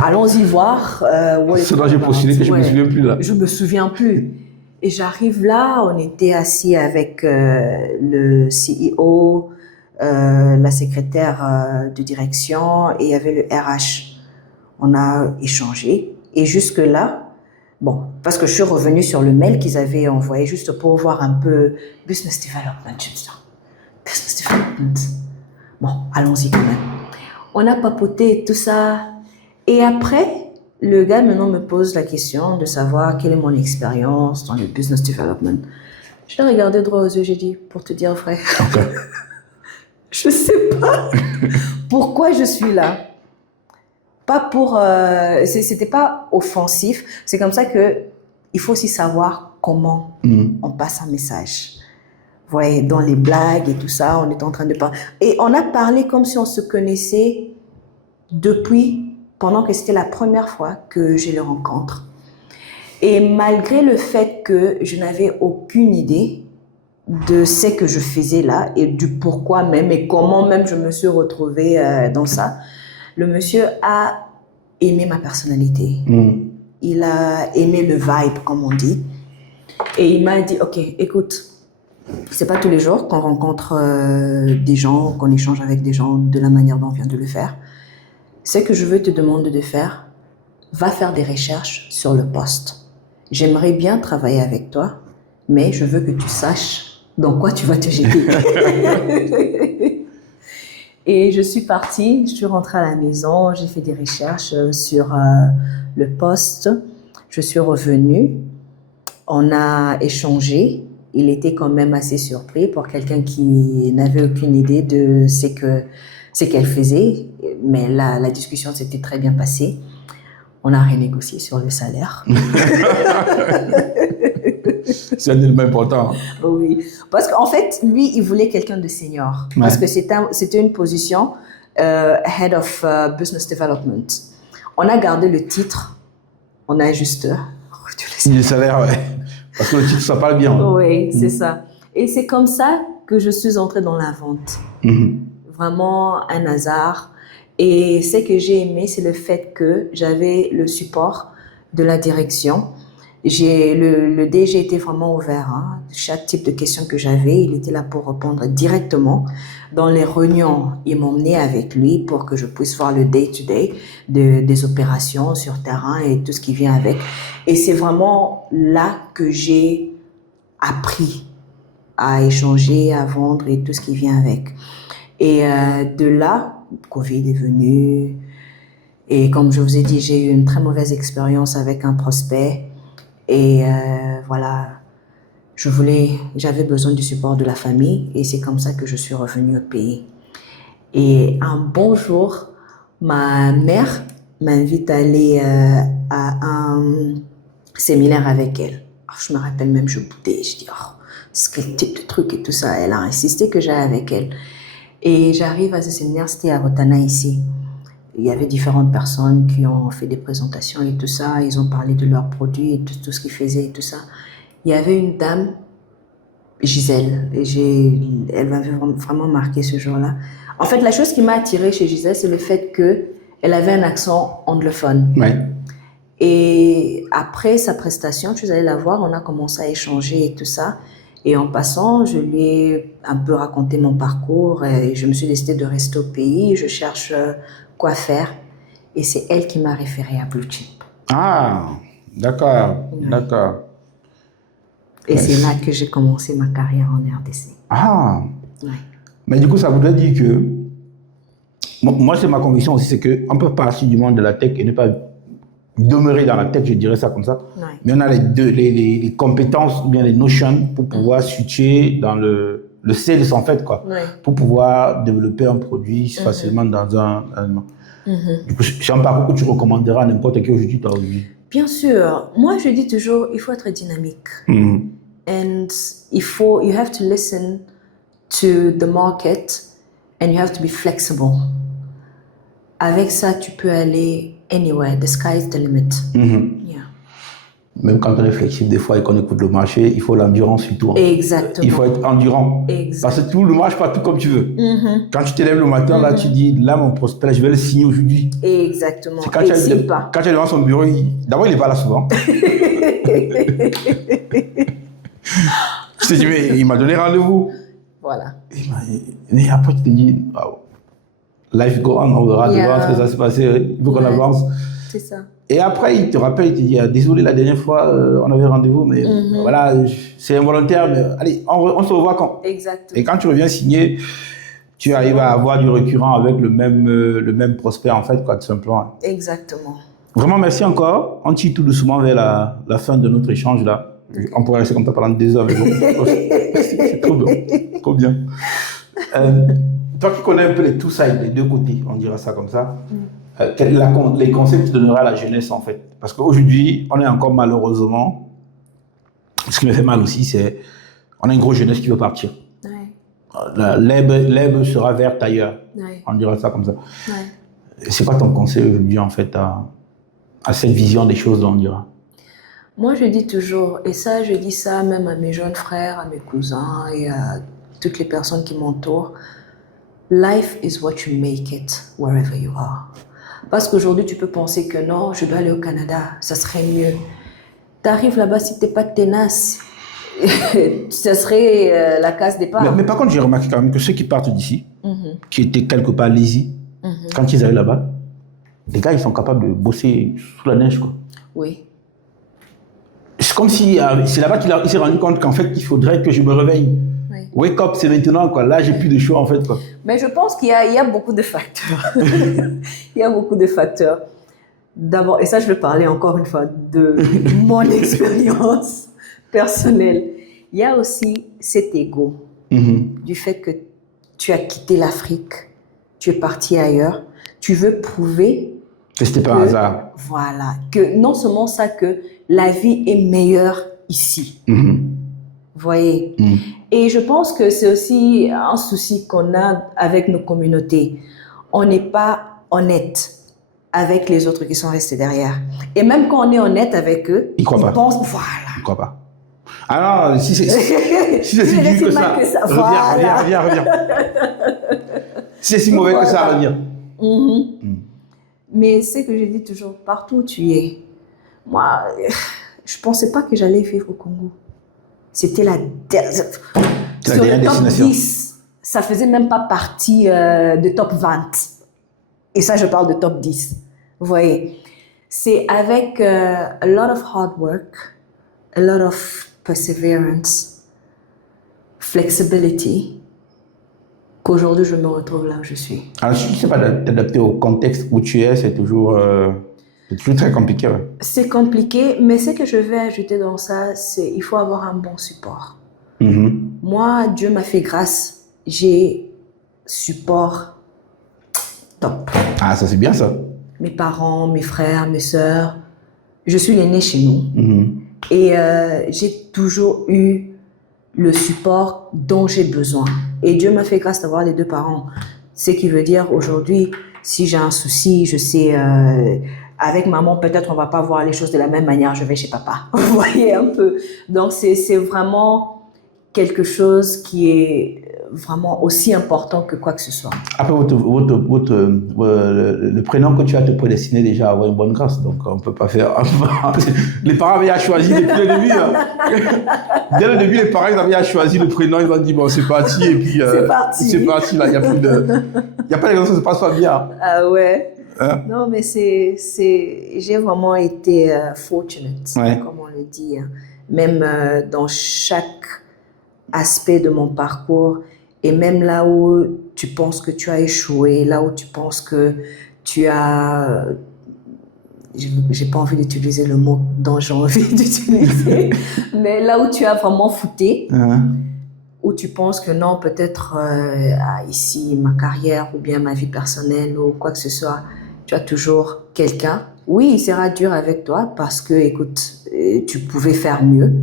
Allons-y voir. Ce dont j'ai postulé, que je me souviens plus là. Je me souviens plus. Et j'arrive là, on était assis avec le CEO, la secrétaire de direction et il y avait le RH. On a échangé et jusque-là, bon, parce que je suis revenue sur le mail qu'ils avaient envoyé juste pour voir un peu business development. Je me suis dit, business development. Bon, allons-y quand même. On a papoté et tout ça. Et après, le gars maintenant me pose la question de savoir quelle est mon expérience dans le business development. Je l'ai regardé droit aux yeux, j'ai dit, pour te dire vrai, je sais pas pourquoi je suis là. Pas pour, c'était pas offensif. C'est comme ça que il faut aussi savoir comment on passe un message. Vous voyez, dans les blagues et tout ça, on est en train de parler. Et on a parlé comme si on se connaissait pendant que c'était la première fois que je le rencontre. Et malgré le fait que je n'avais aucune idée de ce que je faisais là et du pourquoi même et comment même je me suis retrouvée dans ça, le monsieur a aimé ma personnalité. Il a aimé le vibe, comme on dit. Et il m'a dit, OK, écoute, c'est pas tous les jours qu'on rencontre des gens, qu'on échange avec des gens de la manière dont on vient de le faire. Ce que je veux te demander de faire, va faire des recherches sur le poste. J'aimerais bien travailler avec toi, mais je veux que tu saches dans quoi tu vas te jeter. Et je suis partie, je suis rentrée à la maison, j'ai fait des recherches sur le poste. Je suis revenue, on a échangé. Il était quand même assez surpris pour quelqu'un qui n'avait aucune idée de ce qu'elle faisait. Mais la discussion s'était très bien passée. On a renégocié sur le salaire. C'est un élément important. Oui, parce qu'en fait, lui, il voulait quelqu'un de senior. Ouais. Parce que c'était une position Head of Business Development. On a gardé le titre, on a juste le salaire, ouais. Parce que le titre, ça parle bien. Oui, c'est ça. Et c'est comme ça que je suis entrée dans la vente. Vraiment un hasard. Et ce que j'ai aimé, c'est le fait que j'avais le support de la direction. Le DG était vraiment ouvert. Hein. Chaque type de question que j'avais, il était là pour répondre directement. Dans les réunions, il m'emmenait avec lui pour que je puisse voir le day-to-day des opérations sur terrain et tout ce qui vient avec. Et c'est vraiment là que j'ai appris à échanger, à vendre et tout ce qui vient avec. Et de là, Covid est venu. Et comme je vous ai dit, j'ai eu une très mauvaise expérience avec un prospect. Et voilà, j'avais besoin du support de la famille et c'est comme ça que je suis revenue au pays. Et un bon jour, ma mère m'invite à aller à un séminaire avec elle. Alors, je me rappelle même, je boudais, je dis, oh, c'est quel type de truc et tout ça. Elle a insisté que j'aille avec elle. Et j'arrive à ce séminaire, c'était à Rotana ici. Il y avait différentes personnes qui ont fait des présentations et tout ça. Ils ont parlé de leurs produits et tout ce qu'ils faisaient et tout ça. Il y avait une dame, Gisèle, et elle m'avait vraiment marqué ce jour-là. En fait, la chose qui m'a attirée chez Gisèle, c'est le fait qu'elle avait un accent anglophone. Ouais. Et après sa prestation, je suis allée la voir, on a commencé à échanger et tout ça. Et en passant, je lui ai un peu raconté mon parcours et je me suis décidée de rester au pays. Je cherche quoi faire. Et c'est elle qui m'a référée à Blue Chip. Ah, d'accord, ouais. D'accord. Et c'est là que j'ai commencé ma carrière en RDC. Ah, ouais. Mais du coup, ça voudrait dire que Moi, c'est ma conviction aussi, c'est qu'on peut partir du monde de la tech et ne pas demeurer dans la tech, je dirais ça comme ça. Ouais. Mais on a les compétences ou bien les notions pour pouvoir switcher dans le sales en fait, quoi. Ouais. Pour pouvoir développer un produit facilement dans un. Du coup, c'est un parcours que tu recommanderas à n'importe qui aujourd'hui, toi, aujourd'hui. Bien sûr. Moi, je dis toujours, il faut être dynamique. And you have to listen to the market and you have to be flexible. Avec ça, tu peux aller anywhere. The sky is the limit. Yeah. Même quand on est flexible, des fois, et qu'on écoute le marché, il faut l'endurance surtout. Hein. Exactement. Il faut être endurant. Exactement. Parce que tout ne marche pas tout comme tu veux. Quand tu te lèves le matin, là, tu dis, là, mon prospect, je vais le signer aujourd'hui. Exactement. Quand tu es devant son bureau, d'abord, il n'est pas là souvent. Je te dis, mais il m'a donné rendez-vous. Voilà. Mais après, tu te dis, wow, life go on, on verra devant ce que ça s'est passé, il faut qu'on avance. C'est ça. Et après, il te rappelle, il te dit, désolé, la dernière fois, on avait rendez-vous, mais voilà, c'est involontaire, mais allez, on se revoit quand. Exactement. Et quand tu reviens signer, tu arrives à avoir du récurrent avec le même prospect, en fait, quoi, tout simplement. Exactement. Vraiment, merci encore. On tire tout doucement vers la fin de notre échange, là. On pourrait rester comme ça pendant des heures, mais bon, c'est trop bien. Trop bien. Toi qui connais un peu les two sides, les deux côtés, on dira ça comme ça, les conseils que tu donneras à la jeunesse, en fait. Parce qu'aujourd'hui, on est encore malheureusement, ce qui me fait mal aussi, c'est on a une grosse jeunesse qui veut partir. Ouais. L'herbe sera verte ailleurs. Ouais. On dira ça comme ça. Ouais. C'est quoi ton conseil aujourd'hui, en fait, à cette vision des choses, on dira? Moi, je dis toujours, et ça, je dis ça même à mes jeunes frères, à mes cousins et à toutes les personnes qui m'entourent. Life is what you make it, wherever you are. Parce qu'aujourd'hui, tu peux penser que non, je dois aller au Canada, ça serait mieux. Tu arrives là-bas, si tu n'es pas tenace, ça serait la case départ. Mais par contre, j'ai remarqué quand même que ceux qui partent d'ici, qui étaient quelque part lazy, quand ils arrivent là-bas, les gars, ils sont capables de bosser sous la neige, quoi. Oui. C'est comme si c'est là-bas qu'il s'est rendu compte qu'en fait, il faudrait que je me réveille. Oui. Wake up, c'est maintenant, quoi. Là, j'ai plus de choix, en fait, quoi. Mais je pense qu'il y a beaucoup de facteurs. Il y a beaucoup de facteurs. D'abord, et ça, je vais parler encore une fois de mon expérience personnelle. Il y a aussi cet ego du fait que tu as quitté l'Afrique, tu es parti ailleurs, tu veux prouver que c'était pas un hasard. Voilà, que non seulement ça, que la vie est meilleure ici. Vous voyez. Et je pense que c'est aussi un souci qu'on a avec nos communautés. On n'est pas honnête avec les autres qui sont restés derrière. Et même quand on est honnête avec eux, ils pensent, voilà. Ils ne croient pas. Alors, si c'est si dur que ça, reviens. Si c'est si mauvais que ça, reviens. Mais c'est que je dis toujours, partout où tu es, moi, je ne pensais pas que j'allais vivre au Congo. C'était la dernière top 10. Ça ne faisait même pas partie de top 20. Et ça, je parle de top 10. Vous voyez, c'est avec a lot of hard work, a lot of perseverance, flexibility, qu'aujourd'hui je me retrouve là où je suis. Alors, si tu ne sais pas t'adapter au contexte où tu es, c'est toujours très compliqué. Ouais. C'est compliqué, mais ce que je vais ajouter dans ça, c'est qu'il faut avoir un bon support. Moi, Dieu m'a fait grâce, j'ai support top. Ah, ça c'est bien ça. Mes parents, mes frères, mes sœurs, je suis l'aîné chez nous. Et j'ai toujours eu le support dont j'ai besoin. Et Dieu m'a fait grâce d'avoir les deux parents. Ce qui veut dire aujourd'hui, si j'ai un souci, je sais, avec maman, peut-être on va pas voir les choses de la même manière, je vais chez papa. Vous voyez un peu. Donc c'est vraiment quelque chose qui est vraiment aussi important que quoi que ce soit. Après, le prénom que tu as te prédestiné déjà à avoir une bonne grâce, donc on ne peut pas faire... Les parents avaient choisi depuis le début. Hein. Dès le début, les parents avaient choisi le prénom, ils ont dit, bon, c'est parti, et puis... c'est parti, là, il n'y a pas de raison que ça se passe pas bien. Ah ouais. Hein? Non, mais j'ai vraiment été fortunate, comme on le dit. Hein. Même dans chaque aspect de mon parcours, et même là où tu penses que tu as échoué, là où tu penses que tu as... J'ai pas envie d'utiliser le mot dont j'ai envie d'utiliser, mais là où tu as vraiment fouté, où tu penses que non, peut-être ici, ma carrière ou bien ma vie personnelle ou quoi que ce soit, tu as toujours quelqu'un. Oui, il sera dur avec toi parce que, écoute, tu pouvais faire mieux,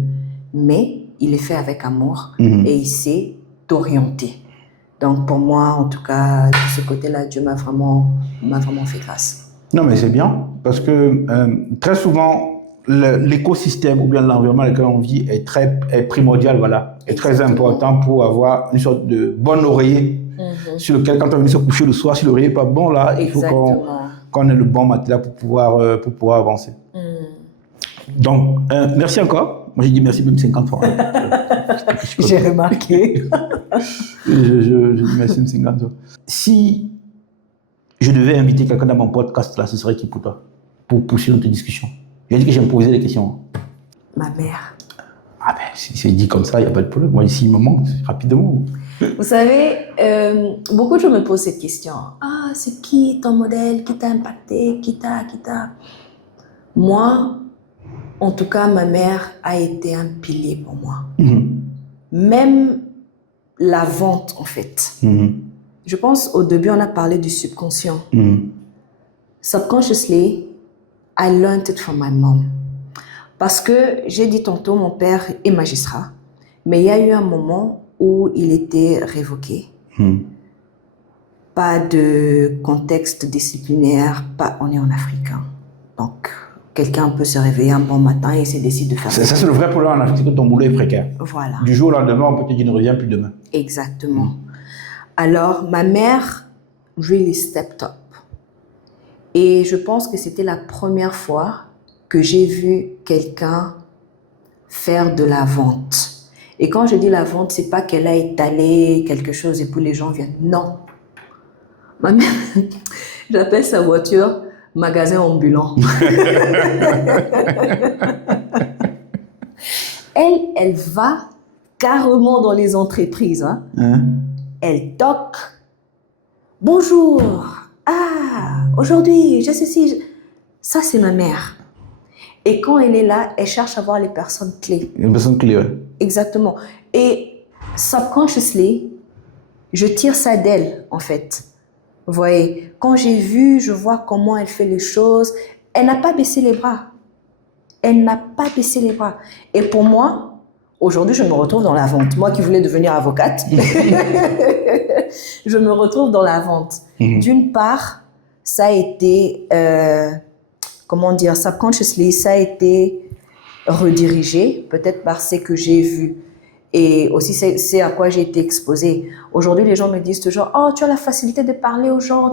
mais il est fait avec amour et il sait t'orienter. Donc pour moi, en tout cas, de ce côté-là, Dieu m'a vraiment fait grâce. Non, mais c'est bien, parce que très souvent, l'écosystème ou bien l'environnement dans lequel on vit est primordial, voilà, est très important pour avoir une sorte de bon oreiller sur lequel, quand on vient se coucher le soir, si l'oreiller n'est pas bon, là, il faut qu'on ait le bon matelas pour pouvoir avancer. Donc, merci encore. Moi, j'ai dit merci même 50 fois. J'ai remarqué. je dis merci même 50 fois. Si je devais inviter quelqu'un dans mon podcast, là, ce serait qui pour toi? Pour poursuivre notre discussion. J'ai dit que j'ai posé des questions. Ma mère. Ah ben, si c'est dit comme ça, il n'y a pas de problème. Moi, ici, il me manque rapidement. Vous savez, beaucoup de gens me posent cette question. Ah, c'est qui ton modèle? Qui t'a impacté? Qui t'a... Moi, en tout cas, ma mère a été un pilier pour moi. Même la vente, en fait. Je pense, au début, on a parlé du subconscient. Subconsciously, I learned it from my mom. Parce que, j'ai dit tantôt, mon père est magistrat, mais il y a eu un moment où il était révoqué. Pas de contexte disciplinaire, on est en Afrique. Donc, quelqu'un peut se réveiller un bon matin et se décide de faire ça. C'est le vrai problème en Afrique, que ton boulot est précaire. Voilà. Du jour au lendemain, on peut te dire ne reviens plus demain. Exactement. Alors, ma mère really stepped up. Et je pense que c'était la première fois que j'ai vu quelqu'un faire de la vente. Et quand je dis la vente, c'est pas qu'elle a étalé quelque chose et puis les gens viennent. Non. Ma mère, j'appelle sa voiture magasin ambulant. Elle va carrément dans les entreprises. Elle toque. Bonjour. Ah, aujourd'hui, j'ai ceci. Ça, c'est ma mère. Et quand elle est là, elle cherche à voir les personnes clés. Les personnes clés, oui. Exactement. Et subconsciously, je tire ça d'elle, en fait. Vous voyez, quand je vois comment elle fait les choses. Elle n'a pas baissé les bras. Elle n'a pas baissé les bras. Et pour moi, aujourd'hui, je me retrouve dans la vente. Moi qui voulais devenir avocate, je me retrouve dans la vente. D'une part, ça a été, subconsciously, ça a été redirigé, peut-être par ce que j'ai vu. Et aussi, c'est à quoi j'ai été exposée. Aujourd'hui, les gens me disent toujours « Oh, tu as la facilité de parler aux gens.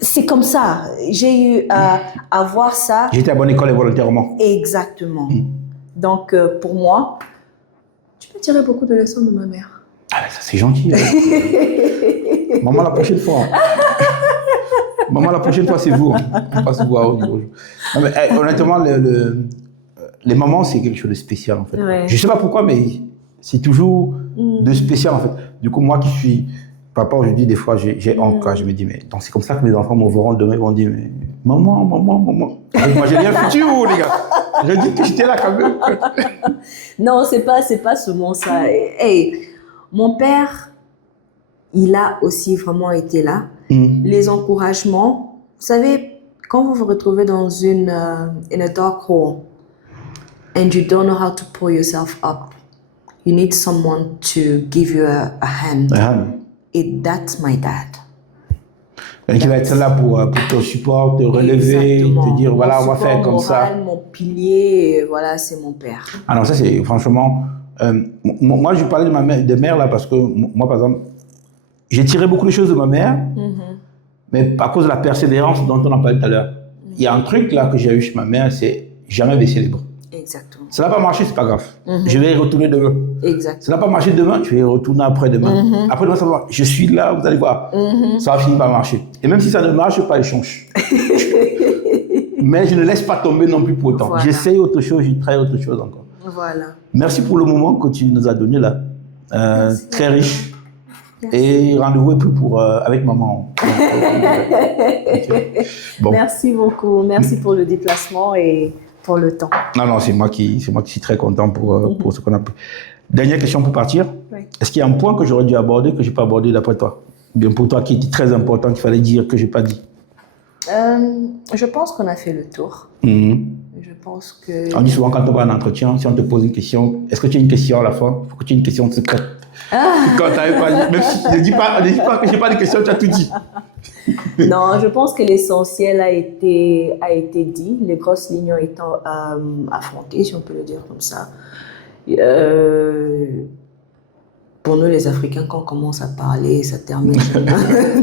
C'est comme ça. » J'ai eu à voir ça. J'étais à bonne école et volontairement. Exactement. Donc, pour moi, tu peux tirer beaucoup de leçons de ma mère. Ah, ça, c'est gentil. Maman, la prochaine fois. Maman, la prochaine fois, c'est vous. On va pas se voir au niveau. Non, mais, honnêtement, les mamans, c'est quelque chose de spécial, en fait. Ouais. Je ne sais pas pourquoi, mais c'est toujours de spécial, en fait. Du coup, moi qui suis papa, aujourd'hui, des fois, j'ai honte, quoi. Je me dis, mais donc c'est comme ça que mes enfants me verront demain, ils vont dire, mais maman. Moi, j'ai rien foutu, les gars. J'ai dit que j'étais là quand même. Non, c'est pas seulement ça. Hey, mon père, il a aussi vraiment été là. Les encouragements, vous savez, quand vous vous retrouvez dans in a dark hole and you don't know how to pull yourself up, you need someone to give you a hand. Et that's my dad. Et qui va être là pour te supporter, te relever, te dire voilà, on va faire comme ça. Mon pilier, voilà, c'est mon père. Alors ça, c'est franchement... moi, je parlais de mère là parce que moi, par exemple, j'ai tiré beaucoup de choses de ma mère, mais à cause de la persévérance dont on a parlé tout à l'heure. Il y a un truc là que j'ai eu chez ma mère, c'est jamais baisser les bras. Exactement. Ça n'a pas marché, c'est pas grave. Je vais y retourner demain. Exactement. Ça n'a pas marché demain, je vais y retourner après-demain. Après-demain, ça va marcher. Je suis là, vous allez voir. Ça va finir par marcher. Et même si ça ne marche pas, je change. Mais je ne laisse pas tomber non plus pour autant. Voilà. J'essaye autre chose, je travaille autre chose encore. Voilà. Merci pour le moment que tu nous as donné là. Très riche. Et rendez-vous est pris avec maman. Okay. Bon. Merci beaucoup. Merci pour le déplacement et pour le temps. Non, c'est moi qui suis très content pour ce qu'on a pu. Dernière question pour partir. Oui. Est-ce qu'il y a un point que j'aurais dû aborder que je n'ai pas abordé d'après toi? Bien pour toi qui était très important, qu'il fallait dire que je n'ai pas dit. Je pense qu'on a fait le tour. Je pense que... On dit souvent quand on va en entretien, si on te pose une question, est-ce que tu as une question à la fin? Il faut que tu aies une question secrète. Quand tu n'avais pas dit, même si ne dis pas que je n'ai pas de question, tu as tout dit. Non, je pense que l'essentiel a été dit, les grosses lignes étant affrontées, si on peut le dire comme ça. Pour nous, les Africains, quand on commence à parler, ça termine.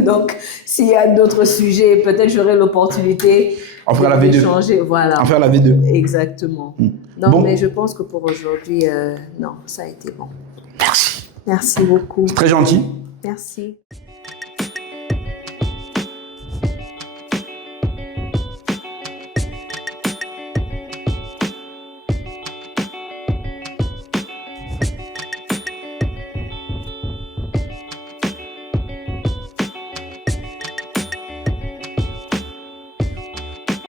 Donc, s'il y a d'autres sujets, peut-être j'aurai l'opportunité d'échanger. Voilà. On fera la V2. Exactement. Non, bon. Mais je pense que pour aujourd'hui, non, ça a été bon. Merci. Merci beaucoup. Très gentil. Merci.